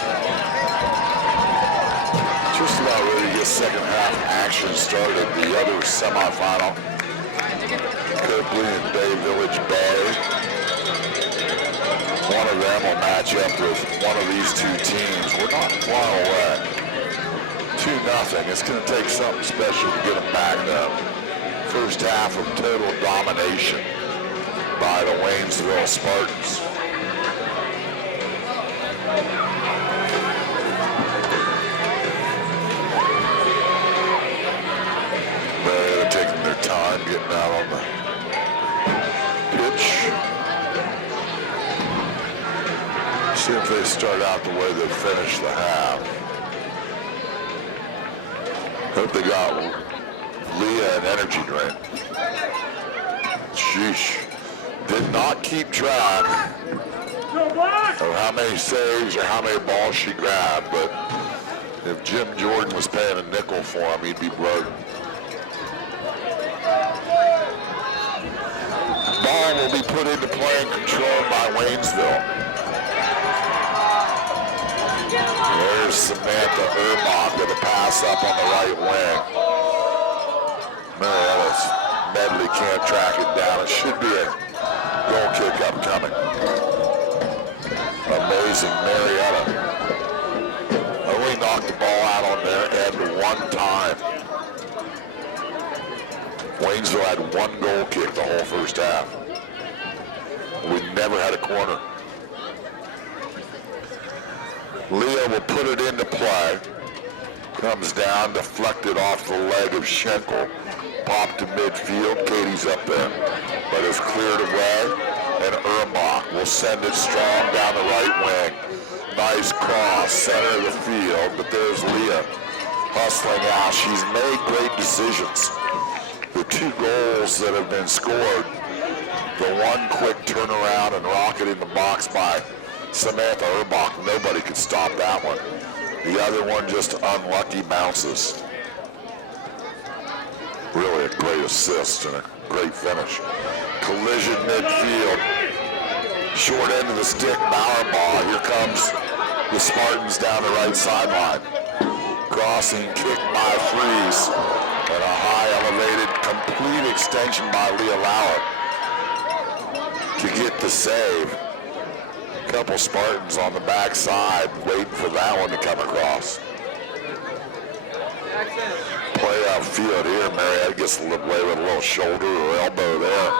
Just about ready to get second half action started. The other semifinal, Copley and Bay Village Bay. One of them will match up with one of these 2 teams. We're not far away. 2-0. It's going to take something special to get them back up. First half of total domination by the Waynesville Spartans. They're taking their time getting out on the pitch. See if they start out the way they finish the half. Hope they got Leah an energy drink. Sheesh. Did not keep track of how many saves or how many balls she grabbed, but If Jim Jordan was paying a nickel for him, he'd be broke. Ball will be put into play and controlled by Waynesville. There's Samantha Urbach with a pass up on the right wing. Marietta's Medley can't track it down. It should be a goal kick upcoming. Amazing Marietta. Only knocked the ball out on their end one time. Waynesville had one goal kick the whole first half. We never had a corner. Leah will put it into play. Comes down, deflected off the leg of Schenkel. Popped to midfield. Katie's up there. But it's cleared away. And Urbach will send it strong down the right wing. Nice cross, center of the field. But there's Leah hustling out. She's made great decisions. The two goals that have been scored, the one quick turnaround and rocket in the box by Samantha Urbach, nobody could stop that one. The other one just unlucky bounces. Really a great assist and a great finish. Collision midfield. Short end of the stick, Bauer ball. Here comes the Spartans down the right sideline. Crossing kick by Fries. And a high elevated complete extension by Leah Lauer to get the save. Couple Spartans on the backside waiting for that one to come across. Play outfield here. Marietta gets away with a little shoulder or elbow there,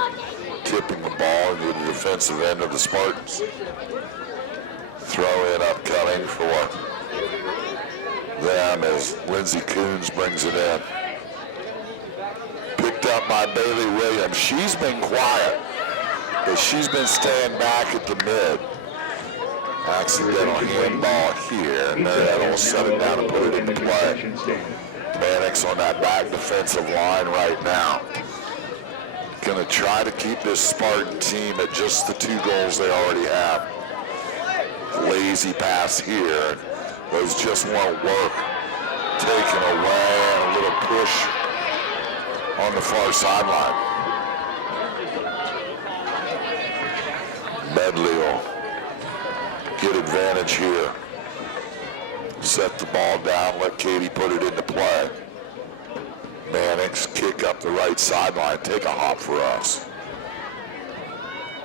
tipping the ball into the defensive end of the Spartans. Throw in upcoming for them as Lindsey Coons brings it in. Picked up by Bailey Williams. She's been quiet, but she's been staying back at the mid. Accidental handball here, and Marietta will set it down and put it into play. Mannix on that back defensive line right now. Gonna try to keep this Spartan team at just the 2 goals they already have. Lazy pass here. Those just won't work. Taken away, and a little push on the far sideline. Medley will get advantage here. Set the ball down, let Katie put it into play. Mannix kick up the right sideline, take a hop for us.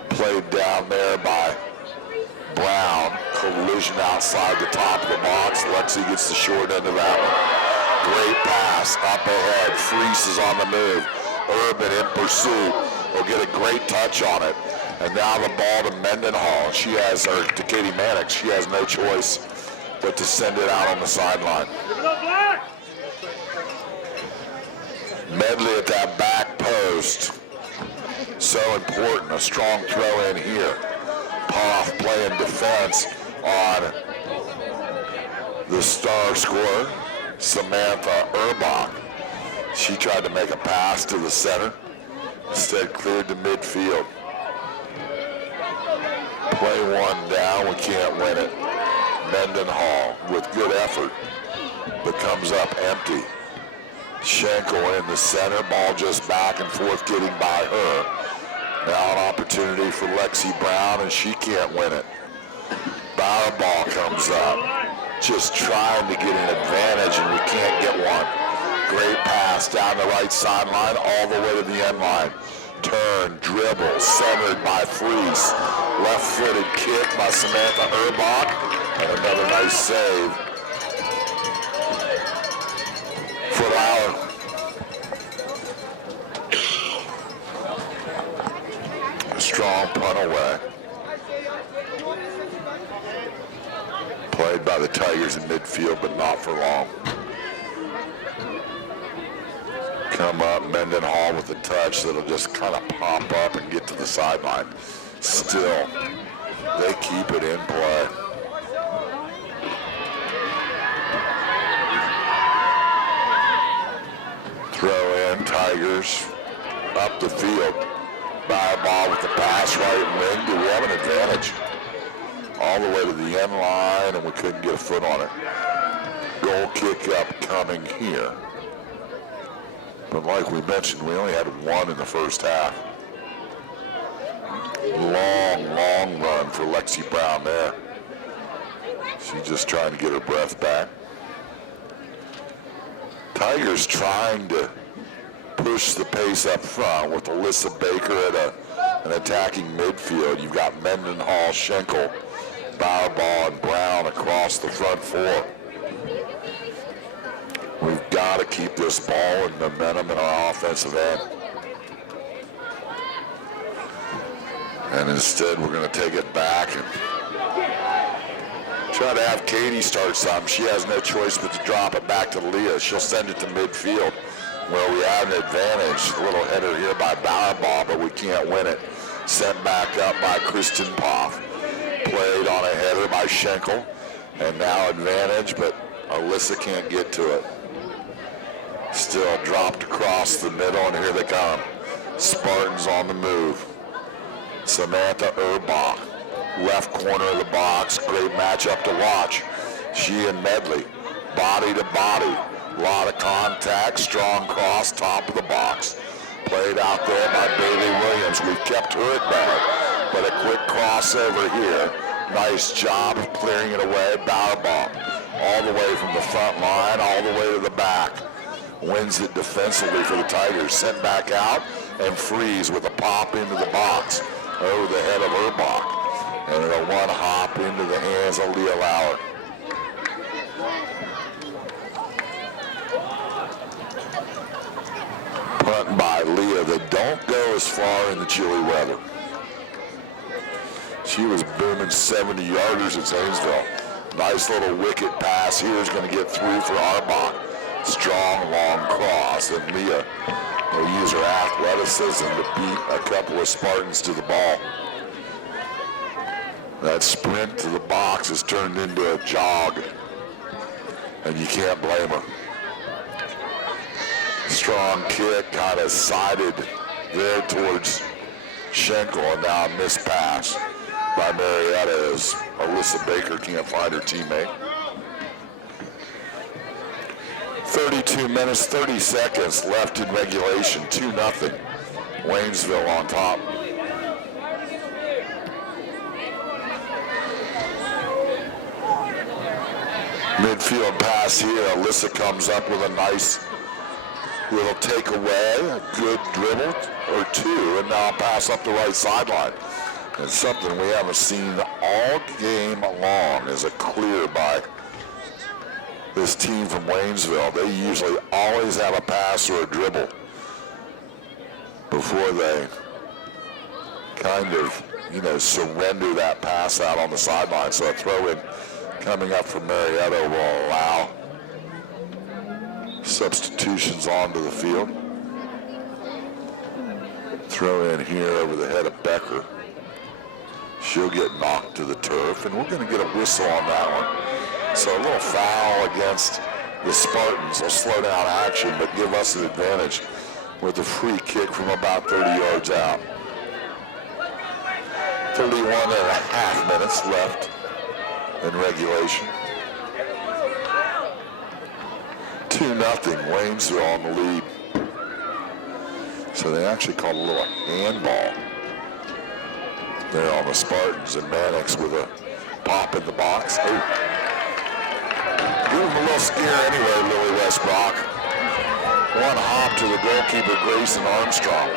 Played down there by Brown. Collision outside the top of the box. Lexi gets the short end of that one. Great pass up ahead. Fries is on the move. Urban in pursuit. Will get a great touch on it. And now the ball to Mendenhall. To Katie Mannix. She has no choice but to send it out on the sideline. Medley at that back post. So important. A strong throw in here. Poff playing defense on the star scorer, Samantha Urbach. She tried to make a pass to the center. Instead cleared to midfield. Play one down, we can't win it. Mendenhall with good effort, but comes up empty. Schenkel in the center, ball just back and forth getting by her. Now an opportunity for Lexi Brown, and she can't win it. Bauer ball comes up, just trying to get an advantage, and we can't get one. Great pass down the right sideline, all the way to the end line. Turn, dribble, centered by Fries. Left-footed kick by Samantha Urbach, and another nice save for Lauer. A strong punt away. Played by the Tigers in midfield, but not for long. Come up, Mendenhall with a touch that'll just kind of pop up and get to the sideline. Still, they keep it in play. Throw in, Tigers up the field. Bauer ball with the pass right wing. Do we have an advantage? All the way to the end line, and we couldn't get a foot on it. Goal kick upcoming here. But like we mentioned, we only had one in the first half. Long run for Lexi Brown there. She's just trying to get her breath back. Tigers trying to push the pace up front with Alyssa Baker at an attacking midfield. You've got Mendenhall, Schenkel, Bauerball, and Brown across the front four. We've got to keep this ball and momentum in our offensive end. And instead, we're going to take it back and try to have Katie start something. She has no choice but to drop it back to Leah. She'll send it to midfield where we have an advantage. A little header here by Bauerball, but we can't win it. Sent back up by Kristen Poff. Played on a header by Schenkel. And now advantage, but Alyssa can't get to it. Still dropped across the middle, and here they come. Spartans on the move. Samantha Urbach, left corner of the box. Great matchup to watch. She and Medley, body to body. A lot of contact, strong cross, top of the box. Played out there by Bailey Williams. We've kept her at bay, but a quick crossover here. Nice job of clearing it away. Bauerball, all the way from the front line, all the way to the back. Wins it defensively for the Tigers. Sent back out and frees with a pop into the box over the head of Urbach. And a one hop into the hands of Leah Lauer. Punt by Leah that don't go as far in the chilly weather. She was booming 70-yarders at Zanesville. Nice little wicket pass here is going to get through for Urbach. Strong, long cross, and Leah will use her athleticism to beat a couple of Spartans to the ball. That sprint to the box has turned into a jog, and you can't blame her. Strong kick, kind of sided there towards Schenkel, and now a missed pass by Marietta as Alyssa Baker can't find her teammate. 32 minutes, 30 seconds left in regulation, 2-0. Waynesville on top. Midfield pass here. Alyssa comes up with a nice little takeaway, a good dribble or two, and now pass up the right sideline. And something we haven't seen all game long is a clear by this team from Waynesville. They usually always have a pass or a dribble before they kind of, surrender that pass out on the sideline. So a throw in coming up from Marietta will allow substitutions onto the field. Throw in here over the head of Becker. She'll get knocked to the turf, and we're going to get a whistle on that one. So a little foul against the Spartans will slow down action, but give us an advantage with a free kick from about 30 yards out. 31 and a half minutes left in regulation. 2-0, Waynesville on the lead. So they actually called a little handball there on the Spartans, and Mannix with a pop in the box. Oh. Give him a little scare anyway, Lily Westbrook. One hop to the goalkeeper, Grayson Armstrong.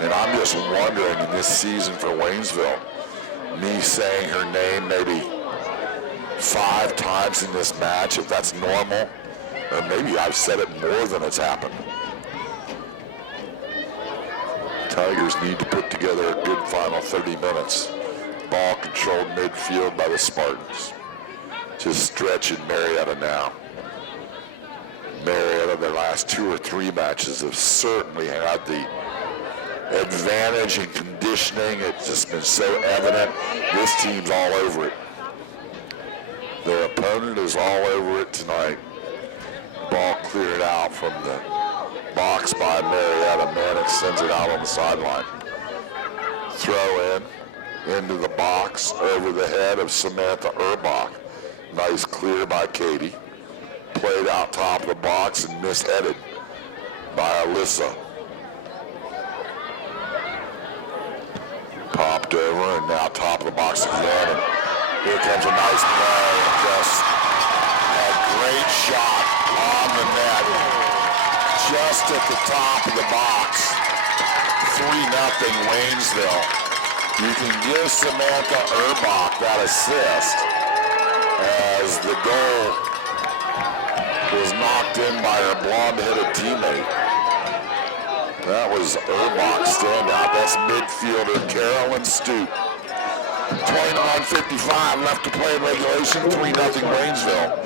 And I'm just wondering in this season for Waynesville, me saying her name maybe 5 times in this match, if that's normal, or maybe I've said it more than it's happened. Tigers need to put together a good final 30 minutes. Ball controlled midfield by the Spartans. Just stretching Marietta now. Marietta, their last 2 or 3 matches have certainly had the advantage in conditioning. It's just been so evident. This team's all over it. Their opponent is all over it tonight. Ball cleared out from the box by Marietta. Mannix sends it out on the sideline. Throw in into the box over the head of Samantha Urbach. Nice clear by Katie. Played out top of the box and misheaded by Alyssa. Popped over and now top of the box again. And here comes a nice play and just a great shot on the net. Just at the top of the box. 3-0 Waynesville. You can give Samantha Urbach that assist as the goal was knocked in by her blonde-headed teammate. That was Urbach's standout. That's midfielder Carolyn Stoop. 29:55 left to play in regulation. 3-0 Waynesville.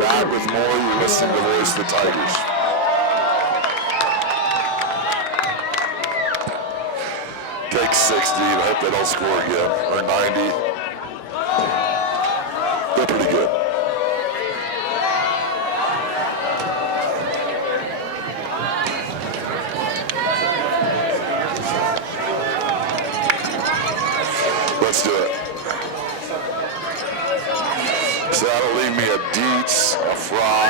Back with more. You're listening to the voice of the Tigers. Take 60 and hope they don't score again. Or 90. They're pretty good. Let's do it. So that'll leave me a Dietz, a Fry,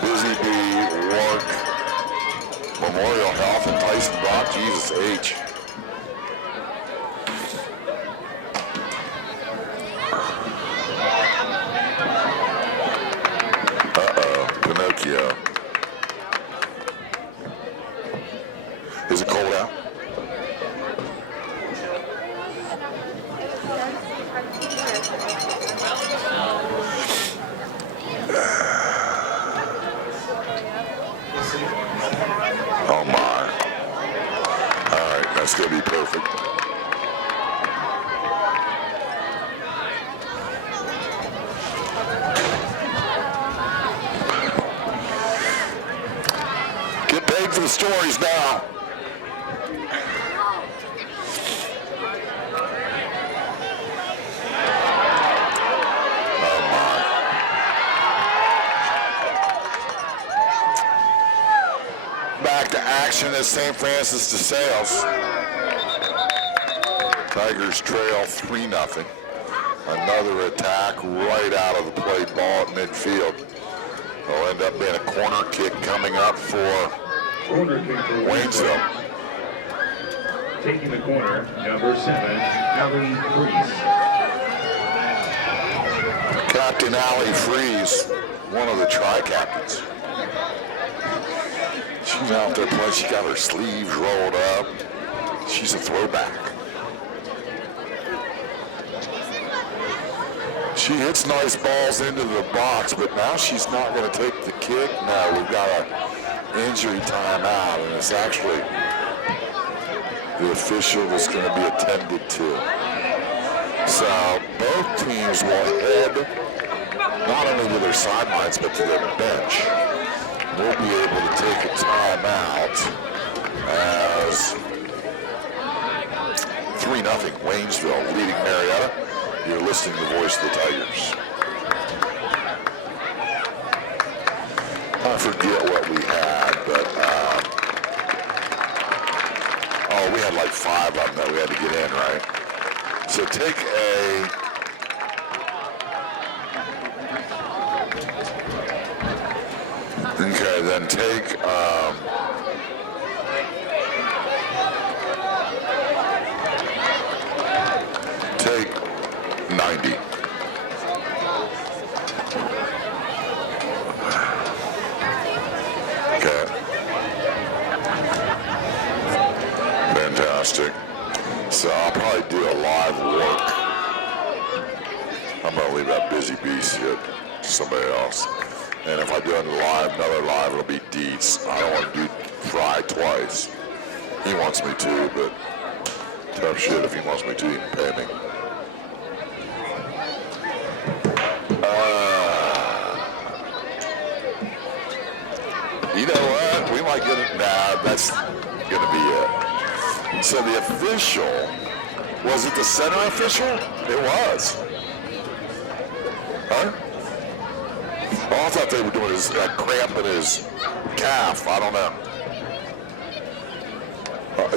Busy Bee, Wark, Memorial Health, and Tyson Brock. Jesus H. Pinocchio. Is it cold out? Oh my. All right, that's gonna be perfect. Get paid for the stories now. At St. Francis DeSales. Tigers trail 3-0. Another attack right out of the play ball at midfield. It'll end up being a corner kick coming up for Waynesville. Taking the corner, number 7, Allie Freeze. Captain Allie Freeze, one of the tri-captains. She's out there playing. She got her sleeves rolled up. She's a throwback. She hits nice balls into the box, but now she's not going to take the kick. No, we've got an injury timeout, and it's actually the official that's going to be attended to. So both teams will head not only to their sidelines, but to their bench. We'll be able to take a timeout as 3-0 Waynesville leading Marietta. You're listening to the voice of the Tigers. I forget what we had, but oh, we had like 5 of them that we had to get in, right? So take a okay, then take take 90. Okay. Fantastic. So I'll probably do a live work. I'm gonna leave that busy beast shit to somebody else. And if I do another live, it'll be Dietz. I don't want to do Fry twice. He wants me to, but tough shit. If he wants me to, he can pay me. You know what? We might get it. Nah, that's going to be it. So the official, was it the center official? It was. Huh? Oh, I thought they were doing his cramp in his calf. I don't know.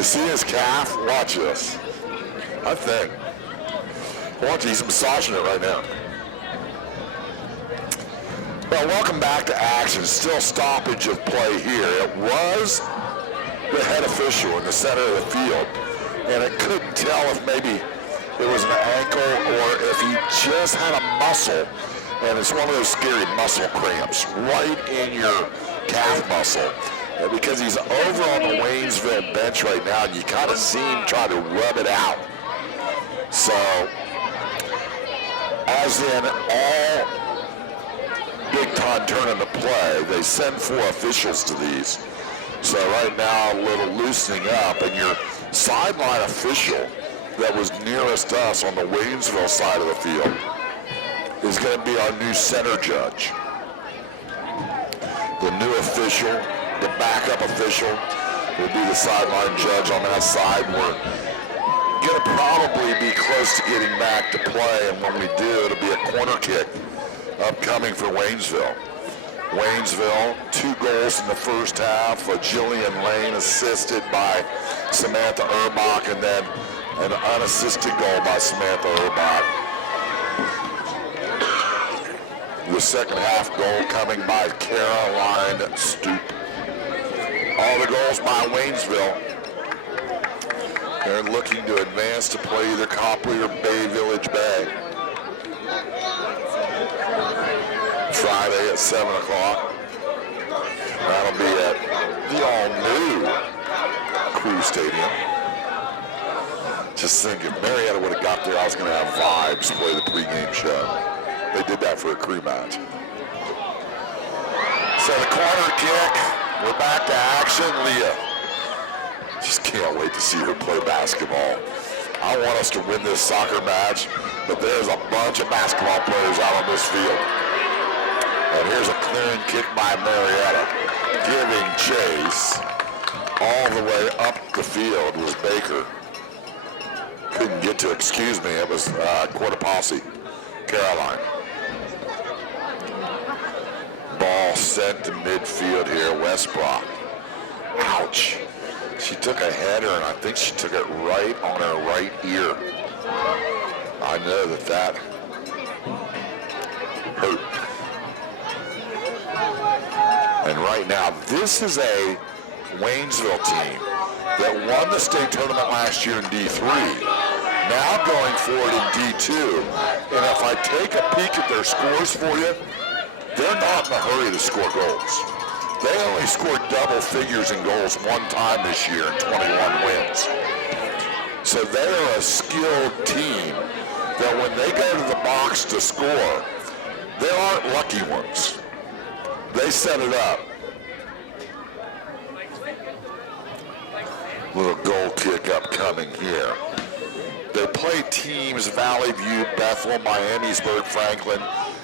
See his calf? Watch this. I think. Watch, he's massaging it right now. Well, welcome back to action. Still stoppage of play here. It was the head official in the center of the field, and it couldn't tell if maybe it was an ankle or if he just had a muscle, and it's one of those scary muscle cramps right in your calf muscle. And because he's over on the Waynesville bench right now, and you kind of see him try to rub it out. So, as in all big-time tournament play, they send 4 officials to these. So right now, a little loosening up, and your sideline official that was nearest us on the Waynesville side of the field is going to be our new center judge. The new official, the backup official, will be the sideline judge on that side. We're going to probably be close to getting back to play, and when we do, it'll be a corner kick upcoming for Waynesville. Waynesville, 2 goals in the first half. Jillian Lane assisted by Samantha Urbach, and then an unassisted goal by Samantha Urbach. The second half goal coming by Caroline Stoop. All the goals by Waynesville. They're looking to advance to play either Copley or Bay Village Bay. Friday at 7 o'clock. That'll be at the all-new Crew Stadium. Just think, if Marietta would have got there, I was going to have Vibes play the pregame show. They did that for a Crew match. So the corner kick, we're back to action. Leah, just can't wait to see her play basketball. I want us to win this soccer match, but there's a bunch of basketball players out on this field. And here's a clearing kick by Marietta, giving chase all the way up the field was Baker. Couldn't get to, excuse me, it was Quarter-Posse, Caroline. Ball sent to midfield here, Westbrook. Ouch. She took a header, and I think she took it right on her right ear. I know that hurt. And right now, this is a Waynesville team that won the state tournament last year in D3, now going forward in D2. And if I take a peek at their scores for you, they're not in a hurry to score goals. They only scored double figures in goals one time this year in 21 wins. So they are a skilled team that when they go to the box to score, they aren't lucky ones. They set it up. Little goal kick upcoming here. They play teams Valley View, Bethel, Miamisburg, Franklin,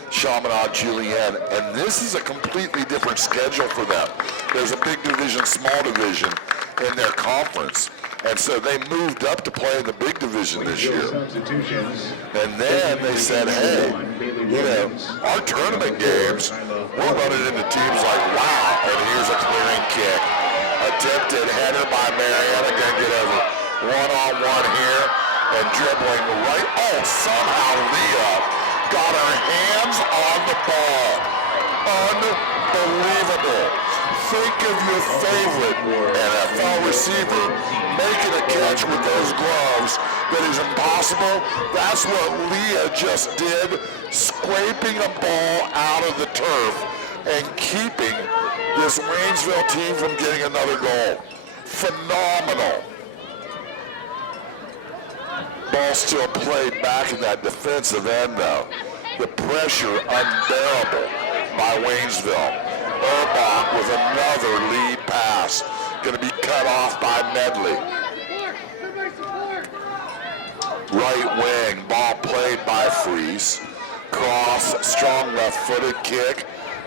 Chaminade, Julienne, and this is a completely different schedule for them. There's a big division, small division in their conference, and so they moved up to play in the big division this year. And then they said, hey, you know, our tournament games, we're running into teams like, wow, and here's a clearing kick. Attempted header by Marietta, gonna get over one-on-one here, and dribbling right, oh, somehow Leah got her hands on the ball. Unbelievable. Think of your favorite NFL receiver making a catch with those gloves that is impossible. That's what Leah just did, scraping a ball out of the turf and keeping this Waynesville team from getting another goal. Phenomenal. Ball still played back in that defensive end, though. The pressure unbearable by Waynesville. Urbach with another lead pass. Going to be cut off by Medley. Right wing, ball played by Fries. Cross, strong left-footed kick.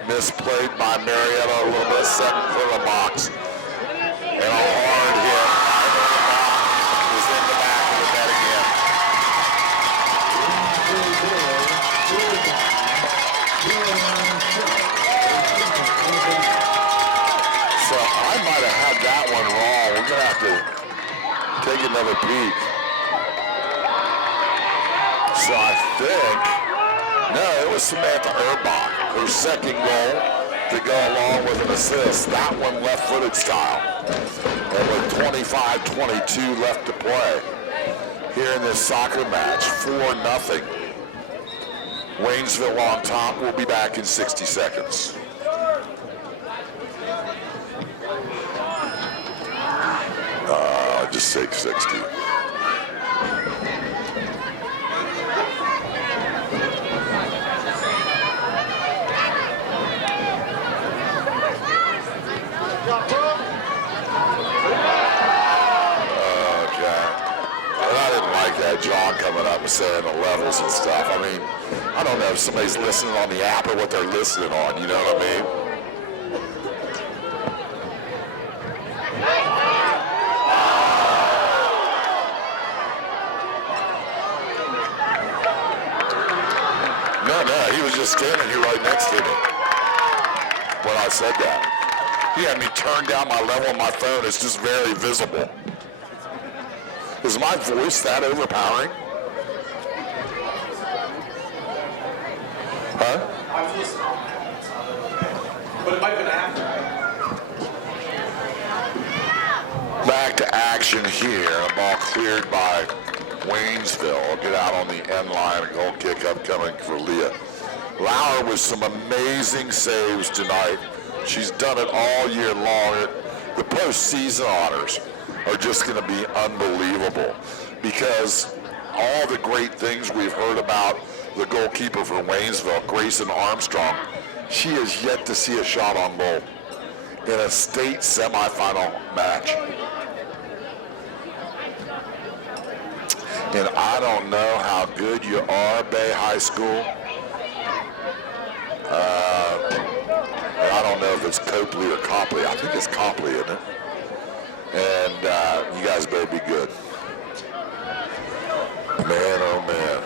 Misplayed by Marietta a little bit, second for the box. And a hard hit by Urbach is in the back of the net again. So I might have had that one wrong. We're going to have to take another peek. So I think No, it was Samantha Erbach. Her second goal to go along with an assist. That one left-footed style. And with 25-22 left to play here in this soccer match, 4-0. Waynesville on top. We'll be back in 60 seconds. Just say 60. John coming up and saying the levels and stuff. I mean, I don't know if somebody's listening on the app or what they're listening on, you know what I mean? No, he was just standing here right next to me when I said that. He had me turn down my level on my phone. It's just very visible. Is my voice that overpowering? Huh? I was listening. But it might have been after. Back to action here. A ball cleared by Waynesville. Get out on the end line. A goal kick upcoming for Leah. Lauer with some amazing saves tonight. She's done it all year long. The postseason honors are just going to be unbelievable because all the great things we've heard about the goalkeeper for Waynesville, Grayson Armstrong, she has yet to see a shot on goal in a state semifinal match. And I don't know how good you are, Bay High School. I don't know if it's Copley or Copley. I think it's Copley, isn't it? And you guys better be good. Man, oh man.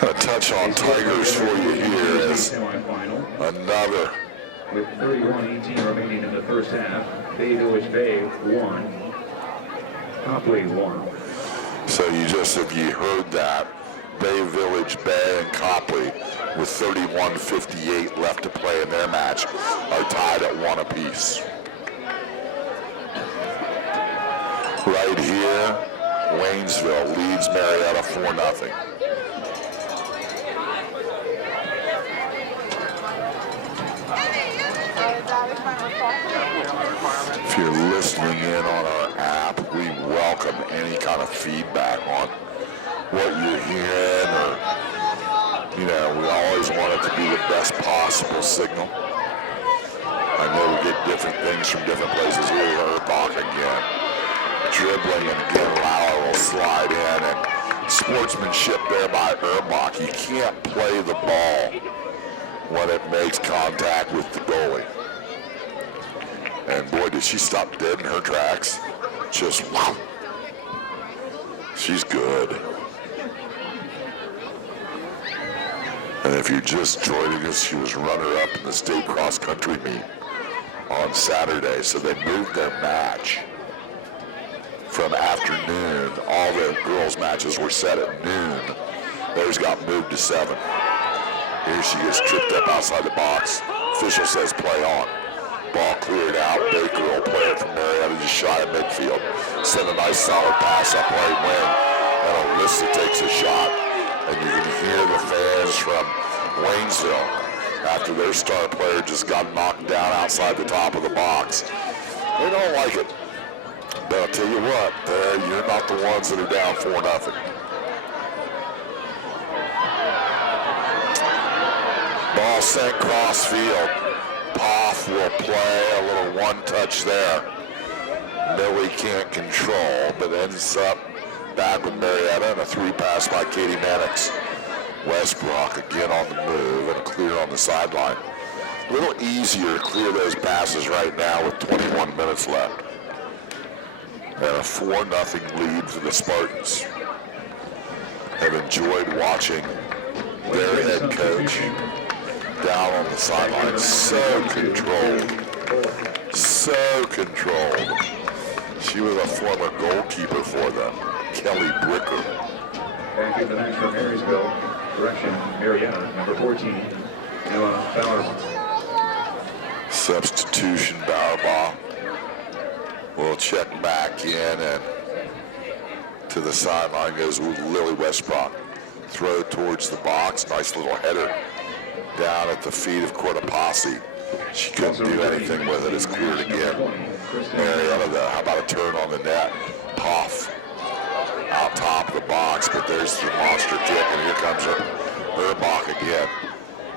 Gonna touch on Tigers for you here is another. With 31-18 remaining in the first half, Bay Village Bay 1, Copley 1. So if you heard that, Bay Village Bay and Copley with 31-58 left to play in their match are tied at 1 apiece. Right here, Waynesville leads Marietta 4-0. If you're listening in on our app, we welcome any kind of feedback on what you're hearing, or, we always want it to be the best possible signal. I know we get different things from different places. Here, Erbach again, dribbling, and again, Lauer will slide in, and sportsmanship there by Erbach. You can't play the ball when it makes contact with the goalie. And boy, did she stop dead in her tracks. Just, wow. She's good. And if you're just joining us, she was runner-up in the state cross-country meet on Saturday. So they moved their match from afternoon. All the girls' matches were set at noon. Theirs got moved to 7. Here she gets tripped up outside the box. Official says play on. Ball cleared out. Baker will play it from Marietta just shy of midfield. Send a nice solid pass up right wing. And Alyssa takes a shot. And you can hear the fans from Waynesville after their star player just got knocked down outside the top of the box. They don't like it. But I'll tell you what, you're not the ones that are down 4-0. Ball sent cross field. Poff will play a little one-touch there. Millie can't control, but ends up back with Marietta, and a 3-pass by Katie Mannix. Westbrook again on the move and a clear on the sideline. A little easier to clear those passes right now with 21 minutes left. And a 4-0 lead for the Spartans. Have enjoyed watching their head coach down on the sideline. So controlled. She was a former goalkeeper for them, Kelly Bricker. Back in the match for Marysville. Correction, Marietta, number 14, Noah Fowler. Substitution, Bauerbach will check back in, and to the sideline goes Lily Westbrook. Throw towards the box, nice little header down at the feet of Cortopassi. She couldn't do anything with it. It's cleared again. Marietta, though, how about a turn on the net? Poff out top of the box, but there's the monster kick, and here comes Urbach again.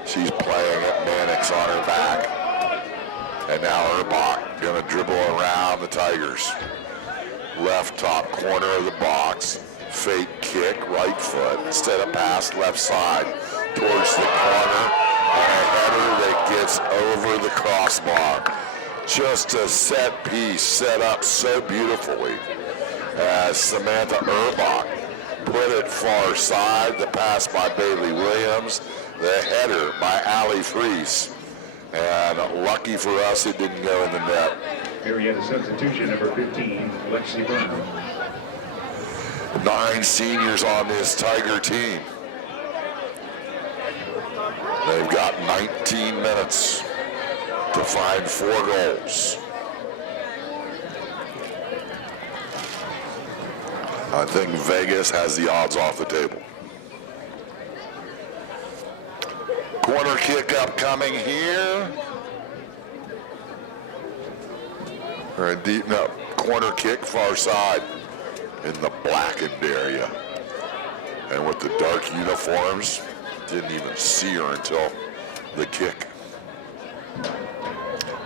She's playing it, Mannix on her back. And now Urbach gonna dribble around the Tigers. Left top corner of the box, fake kick, right foot, instead of pass left side towards the corner, and a header that gets over the crossbar. Just a set piece set up so beautifully as Samantha Urbach put it far side, the pass by Bailey Williams, the header by Allie Fries. And lucky for us, it didn't go in the net. Marietta substitution, number 15, Lexi Brown. 9 seniors on this Tiger team. They've got 19 minutes to find 4 goals. I think Vegas has the odds off the table. Corner kick upcoming here. Or a deep, no, corner kick far side in the blackened area. And with the dark uniforms, didn't even see her until the kick.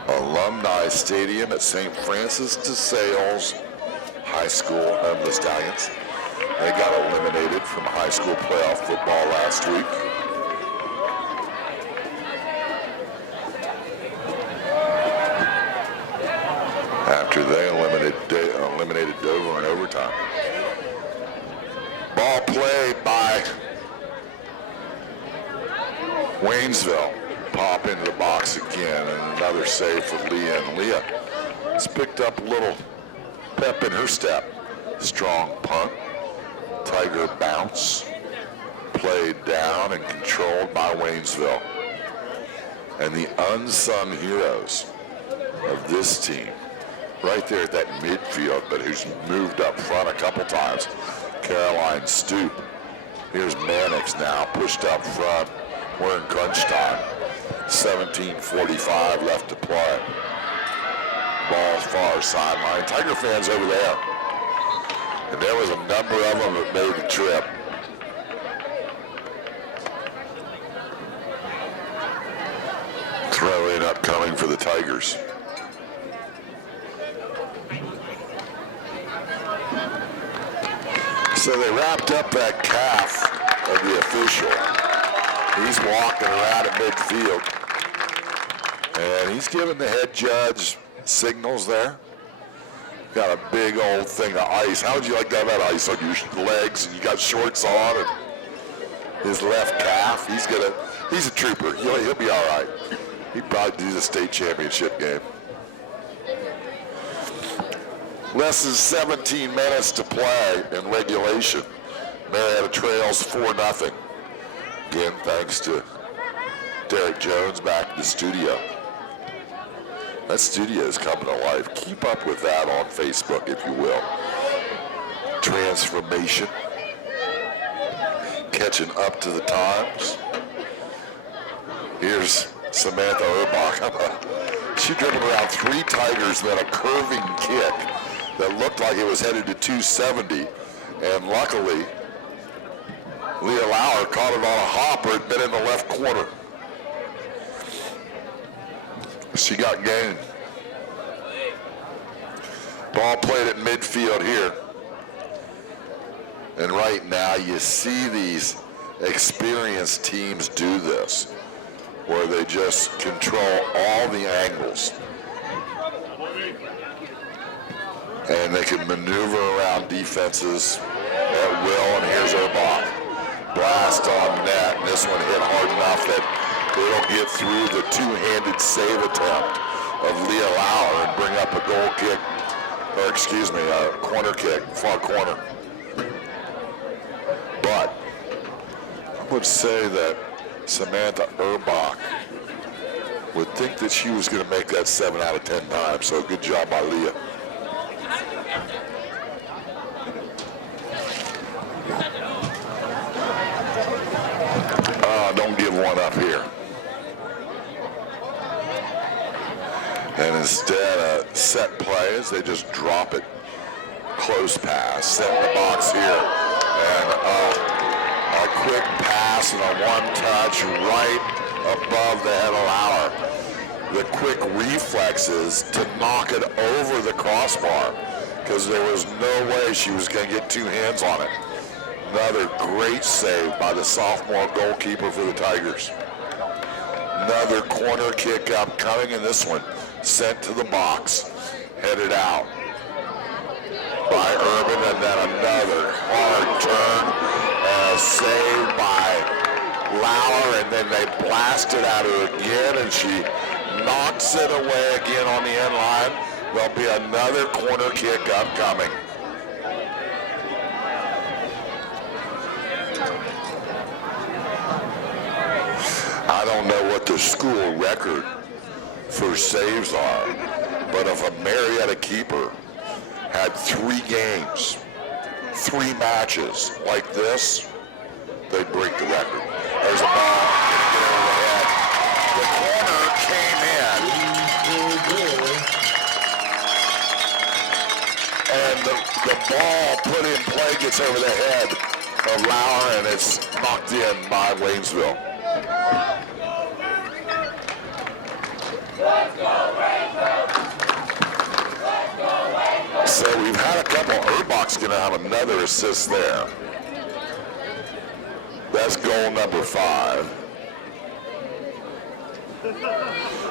Alumni Stadium at St. Francis DeSales High School, home of the Stallions. They got eliminated from high school playoff football last week. After they eliminated Dover in overtime. Ball played by Waynesville. Pop into the box again, and another save for Leah. And Leah has picked up a little pep in her step. Strong punt, Tiger bounce, played down and controlled by Waynesville. And the unsung heroes of this team, right there at that midfield, but who's moved up front a couple times, Caroline Stoop. Here's Mannix now, pushed up front. We're in crunch time. 17:45 left to play. Ball far sideline. Tiger fans over there. And there was a number of them that made the trip. Throw in upcoming for the Tigers. So they wrapped up that calf of the official. He's walking around at midfield. And he's giving the head judge signals there. Got a big old thing of ice. How would you like to have that ice on your legs and you got shorts on and his left calf? He's a trooper. He'll be all right. He'd probably do the state championship game. Less than 17 minutes to play in regulation. Marietta trails 4-0. Again, thanks to Derek Jones back in the studio. That studio is coming to life. Keep up with that on Facebook, if you will. Transformation. Catching up to the times. Here's Samantha Urbach. She dribbled around 3 Tigers, then a curving kick that looked like it was headed to 270. And luckily, Leah Lauer caught it on a hopper. It'd been in the left corner. She got gained. Ball played at midfield here. And right now you see these experienced teams do this, where they just control all the angles. And they can maneuver around defenses at will. And here's Urbach. Blast on net. And this one hit hard enough that it'll get through the two-handed save attempt of Leah Lauer and bring up a goal kick or excuse me, a corner kick, far corner. But I would say that Samantha Erbach would think that she was going to make that 7 out of 10 times. So good job by Leah. Don't give one up here. And instead of set plays, they just drop it. Close pass, set in the box here. And a quick pass and a one touch right above the head of Lauer. The quick reflexes to knock it over the crossbar because there was no way she was going to get two hands on it. Another great save by the sophomore goalkeeper for the Tigers. Another corner kick up coming, and this one sent to the box, headed out by Urban, and then another hard turn and a save by Lauer, and then they blast it at her again, and she knocks it away again on the end line. There'll be another corner kick upcoming. I don't know what the school record for saves are, but if a Marietta keeper had 3 games, 3 matches like this, they'd break the record. There's a ball, get over the head. The corner came in, and the ball put in play gets over the head of Lauer, and it's knocked in by Waynesville. So we've had a couple. Erbach's going to have another assist there. That's goal number 5.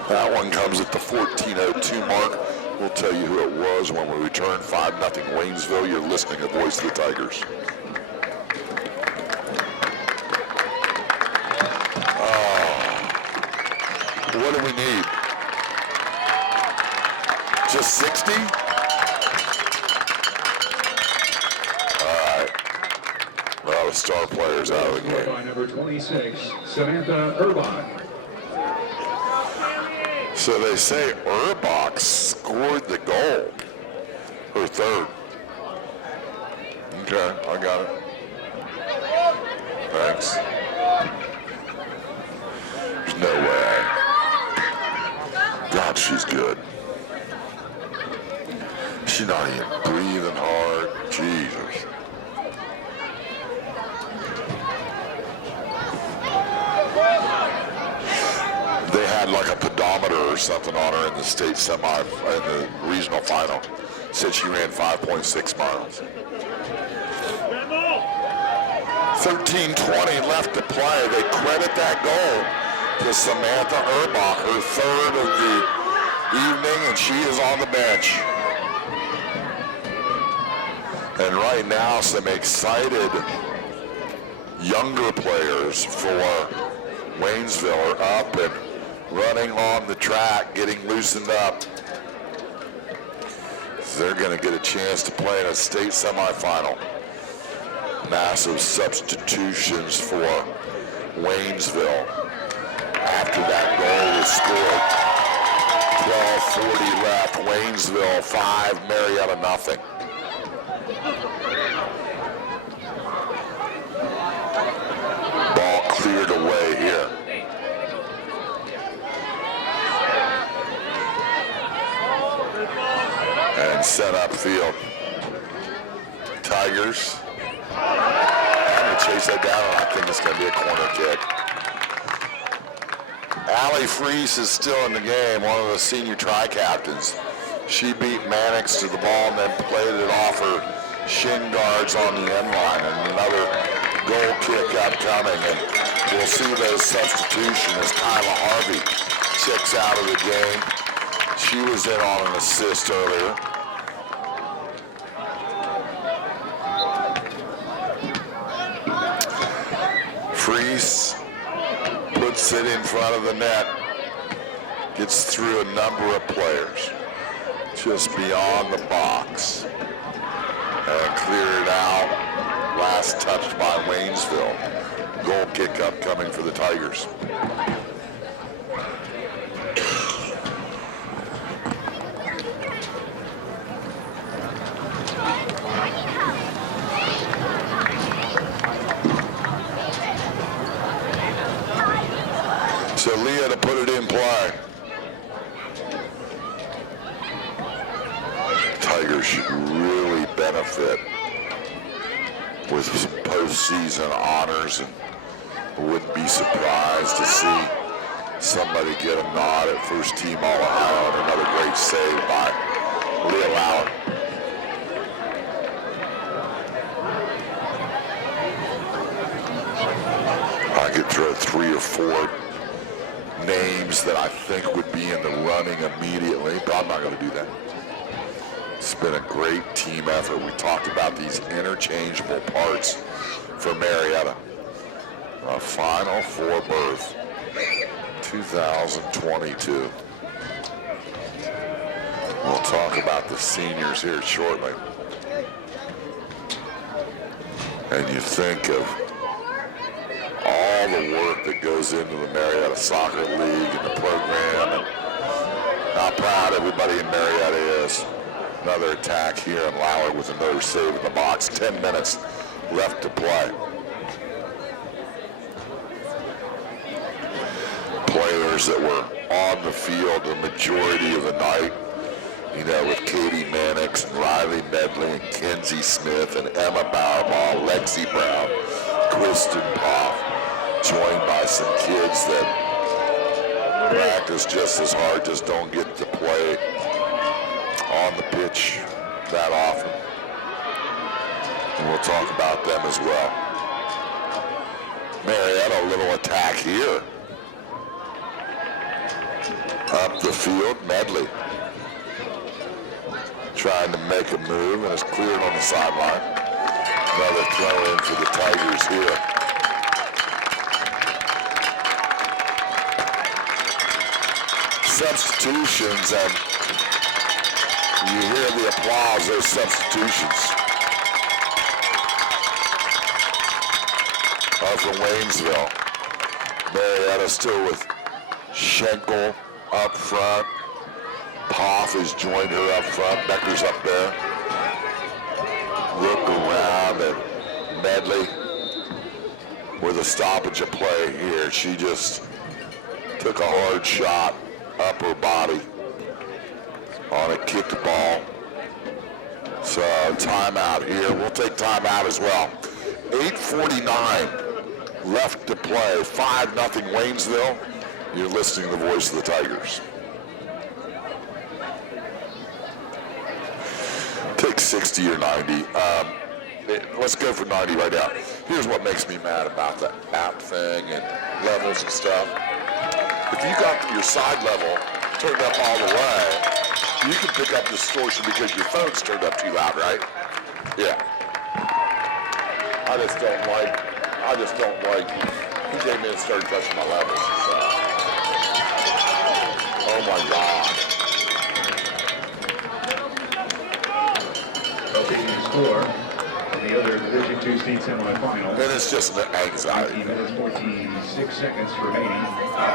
That one comes at the 14:02 mark. We'll tell you who it was when we return. 5-0 Waynesville. You're listening to Voice of the Tigers. What do we need? Just 60? Well, the star player's out of the game. By number 26, Samantha Erbach. So they say Erbach scored the goal. Her 3rd. Okay, I got it. Thanks. There's no way. God, she's good. She's not even breathing hard. Jesus. They had like a pedometer or something on her in the state semi, in the regional final. Said she ran 5.6 miles. 13:20 left to play. They credit that goal to Samantha Erbach, her 3rd of the evening, and she is on the bench. And right now, some excited younger players for Waynesville are up and running on the track, getting loosened up. They're going to get a chance to play in a state semifinal. Massive substitutions for Waynesville after that goal was scored. 12:40 left. Waynesville 5, Marietta nothing. Ball cleared away here. And set up field. Tigers. I'm going to chase that down, and I think it's going to be a corner kick. Allie Freese is still in the game, one of the senior tri-captains. She beat Mannix to the ball and then played it off her shin guards on the end line. And another goal kick upcoming. And we'll see those substitutions as Kyla Harvey checks out of the game. She was in on an assist earlier. Freese puts it in front of the net, gets through a number of players. just beyond the box. And cleared out. Last touched by Waynesville. Goal kick upcoming for the Tigers. So Leah to put it in play. Tigers should really benefit with some postseason honors, and wouldn't be surprised to see somebody get a nod at first team All-Ohio, and another great save by Leah Lauer. I could throw 3 or 4 names that I think would be in the running immediately, but I'm not going to do that. It's been a great team effort. We talked about these interchangeable parts for Marietta. A Final Four berth, 2022. We'll talk about the seniors here shortly. And you think of all the work that goes into the Marietta Soccer League and the program, and how proud everybody in Marietta is. Another attack here, and Lauer with another save in the box. 10 minutes left to play. Players that were on the field the majority of the night, you know, with Katie Mannix and Riley Medley and Kenzie Smith and Emma Bauerbaugh, Lexi Brown, Kristen Poff, joined by some kids that practice just as hard, just don't get to play on the pitch that often. And we'll talk about them as well. Marietta, a little attack here. Up the field, Medley trying to make a move, and it's cleared on the sideline. Another throw in for the Tigers here. Substitutions, and you hear the applause, those substitutions are from Waynesville. Marietta still with Schenkel up front. Poff has joined her up front. Becker's up there. Look around at Medley with a stoppage of play here. She just took a hard shot up her body on a kicked ball. So timeout here. We'll take timeout as well. 8:49 left to play. 5-0 Waynesville. You're listening to the voice of the Tigers. Take 60 or 90. Let's go for 90 right now. Here's what makes me mad about the app thing and levels and stuff. If you got your side level turned up all the way, you can pick up distortion because your phone's turned up too loud, right? Yeah. I just don't like, he came in and started touching my levels. So. Oh my God. Okay, the score on the other Division II state semifinal. And it's just an anxiety. 18 minutes, 46 seconds remaining.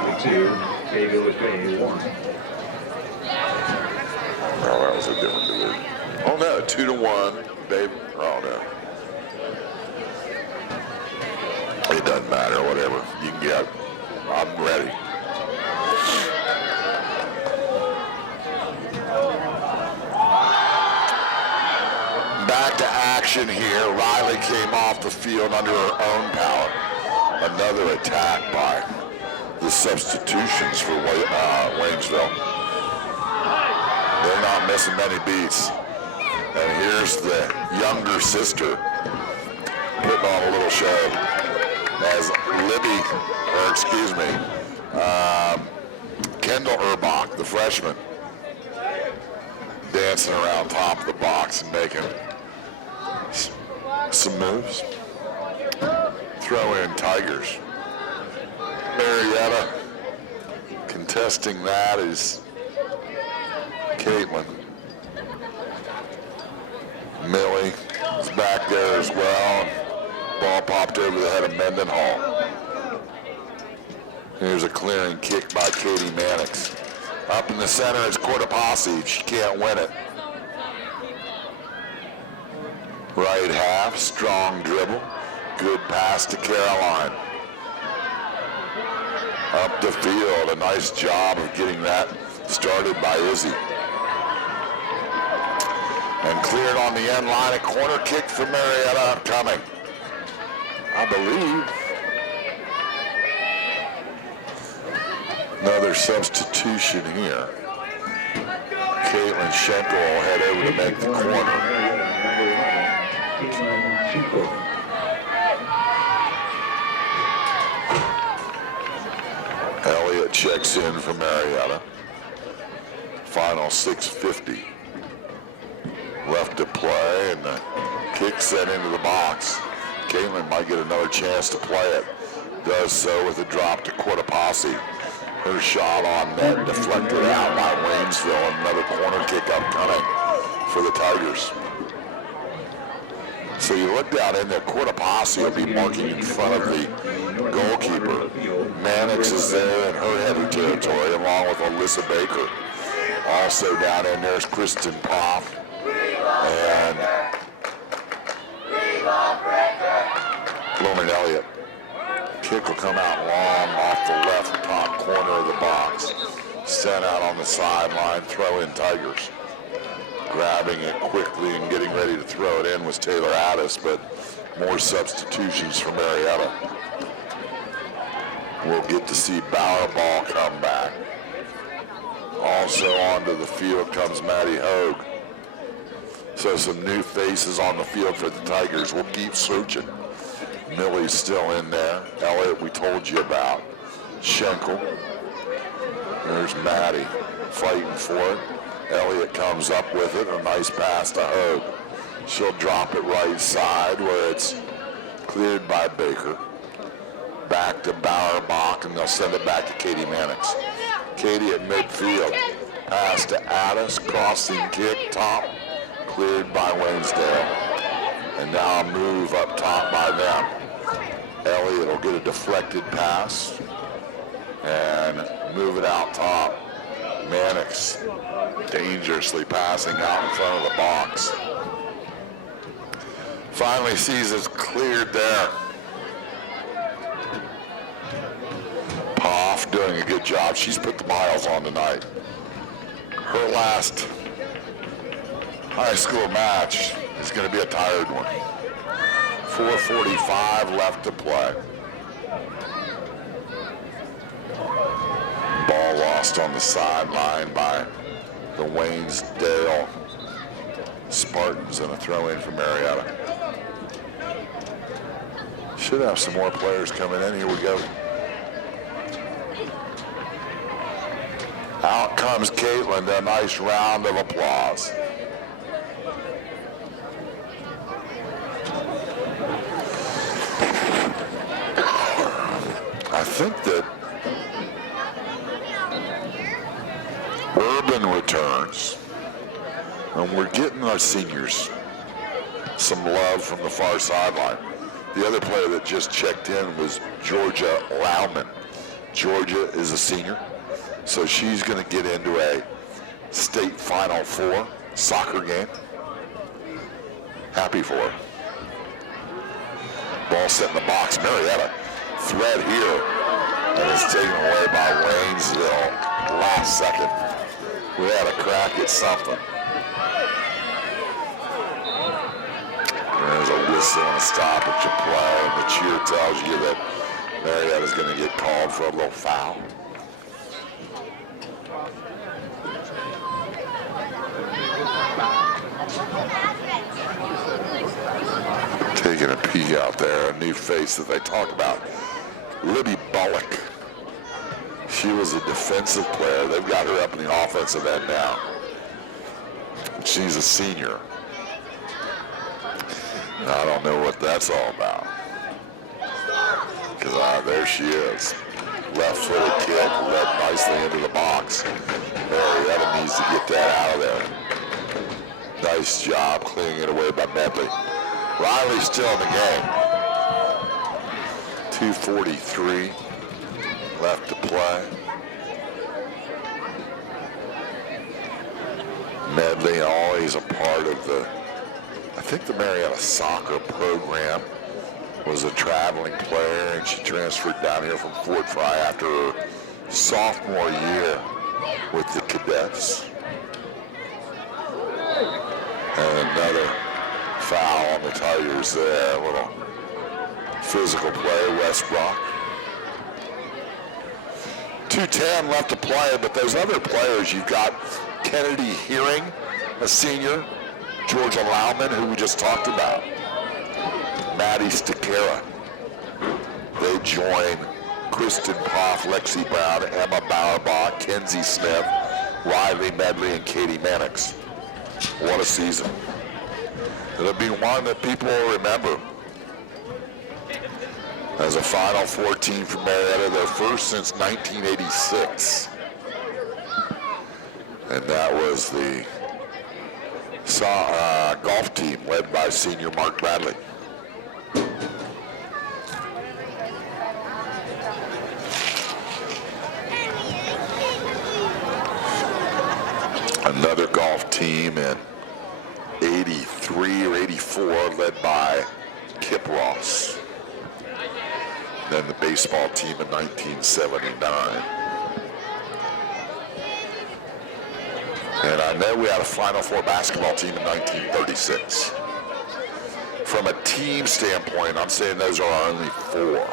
With 2, Bay Village Bay 1. Oh, that was a different division. Oh no, 2-1, babe. Oh no. It doesn't matter, whatever. You can get, I'm ready. Back to action here. Riley came off the field under her own power. Another attack by the substitutions for Waynesville. They're not missing many beats. And here's the younger sister putting on a little show as Kendall Erbach, the freshman, dancing around top of the box and making some moves. Throw in Tigers. Marietta contesting that is Caitlin. Millie is back there as well. Ball popped over the head of Mendenhall. Here's a clearing kick by Katie Mannix. Up in the center is Cortopassi. She can't win it. Right half, strong dribble. Good pass to Caroline. Up the field, a nice job of getting that started by Izzy. And cleared on the end line, a corner kick for Marietta coming. I believe. Another substitution here. Caitlin Schenkel will head over to make the corner. Elliott checks in for Marietta. Final 6:50 left to play, and the kick sent into the box. Caitlin might get another chance to play it. Does so with a drop to Cortopassi. Her shot on net deflected out by Waynesville. Another corner kick upcoming for the Tigers. So you look down in there, Cortopassi will be marking in front of the goalkeeper. Mannix is there in her heavy territory along with Alyssa Baker. Also down in there's Kristen Poff and Blooming Elliott. Kick will come out long off the left top corner of the box. Sent out on the sideline, throw in Tigers. Grabbing it quickly and getting ready to throw it in was Taylor Addis, but more substitutions for Marietta. We'll get to see Bauerball come back. Also onto the field comes Maddie Hogue. So some new faces on the field for the Tigers. We'll keep searching. Millie's still in there. Elliott, we told you about. Schenkel. There's Maddie fighting for it. Elliott comes up with it. A nice pass to Hogue. She'll drop it right side where it's cleared by Baker. Back to Bauerbach, and they'll send it back to Katie Mannix. Katie at midfield. Pass to Addis. Crossing kick top. Cleared by Waynesdale. And now a move up top by them. Elliott will get a deflected pass and move it out top. Mannix dangerously passing out in front of the box. Finally sees it's cleared there. Poff doing a good job. She's put the miles on tonight. Her last high school match is going to be a tired one. 4:45 left to play. Ball lost on the sideline by the Waynesdale Spartans, and a throw in for Marietta. Should have some more players coming in. Here we go. Out comes Caitlin, a nice round of applause. I think that Urban returns, and we're getting our seniors some love from the far sideline. The other player that just checked in was Georgia Lauman. Georgia is a senior, so she's going to get into a state Final Four soccer game. Happy for her. Ball set in the box. Marietta thread here, and it's taken away by Waynesville last second. We had a crack at something. There's a whistle and a stoppage of play, and the cheer tells you that Marietta's going to get called for a little foul. Taking a peek out there, a new face that they talk about. Libby Bullock. She was a defensive player. They've got her up in the offensive end now. She's a senior. I don't know what that's all about. Because there she is. Left-footed kick, led nicely into the box. Marietta needs to get that out of there. Nice job cleaning it away by Medley. Riley's still in the game. 2:43 left to play. Medley always a part of I think the Marietta soccer program, was a traveling player, and she transferred down here from Fort Fry after her sophomore year with the cadets. And another foul on the Tigers there. A little physical play, Westbrook. 2:10 left to play, but those other players, you've got Kennedy Hearing, a senior, Georgia Lauman, who we just talked about, Maddie Stakera. They join Kristen Poff, Lexi Brown, Emma Bauerbach, Kenzie Smith, Riley Medley, and Katie Mannix. What a season. It'll be one that people will remember as a Final Four team for Marietta, their first since 1986. And that was the golf team led by senior Mark Bradley. Another golf team in 83 or 84 led by Kip Ross. Then the baseball team in 1979. And I know we had a Final Four basketball team in 1936. From a team standpoint, I'm saying those are our only four,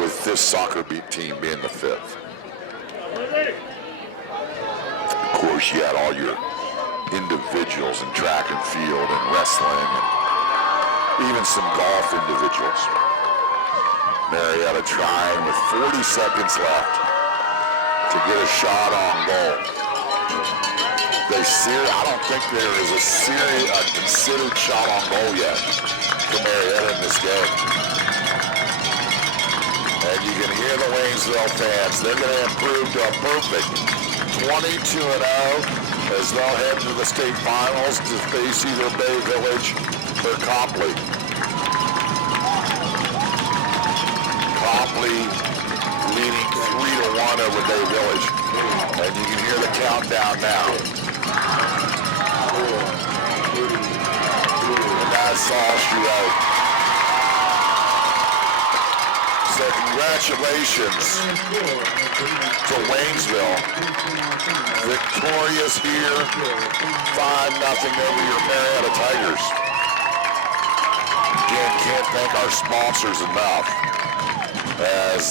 with this soccer team being the fifth. Of course, you had all your individuals in track and field and wrestling, and even some golf individuals. Marietta trying with 40 seconds left to get a shot on goal. I don't think there is a considered shot on goal yet for Marietta in this game. And you can hear the Waynesville fans. They're going to improve to a perfect 22-0 as they'll head to the state finals to face either Bay Village or Copley. Copley leading 3-1 over Bay Village. And you can hear the countdown now. And that's all she wrote. So congratulations to Waynesville. Victorious here, 5-0 over your Marietta Tigers. Again, can't thank our sponsors enough, as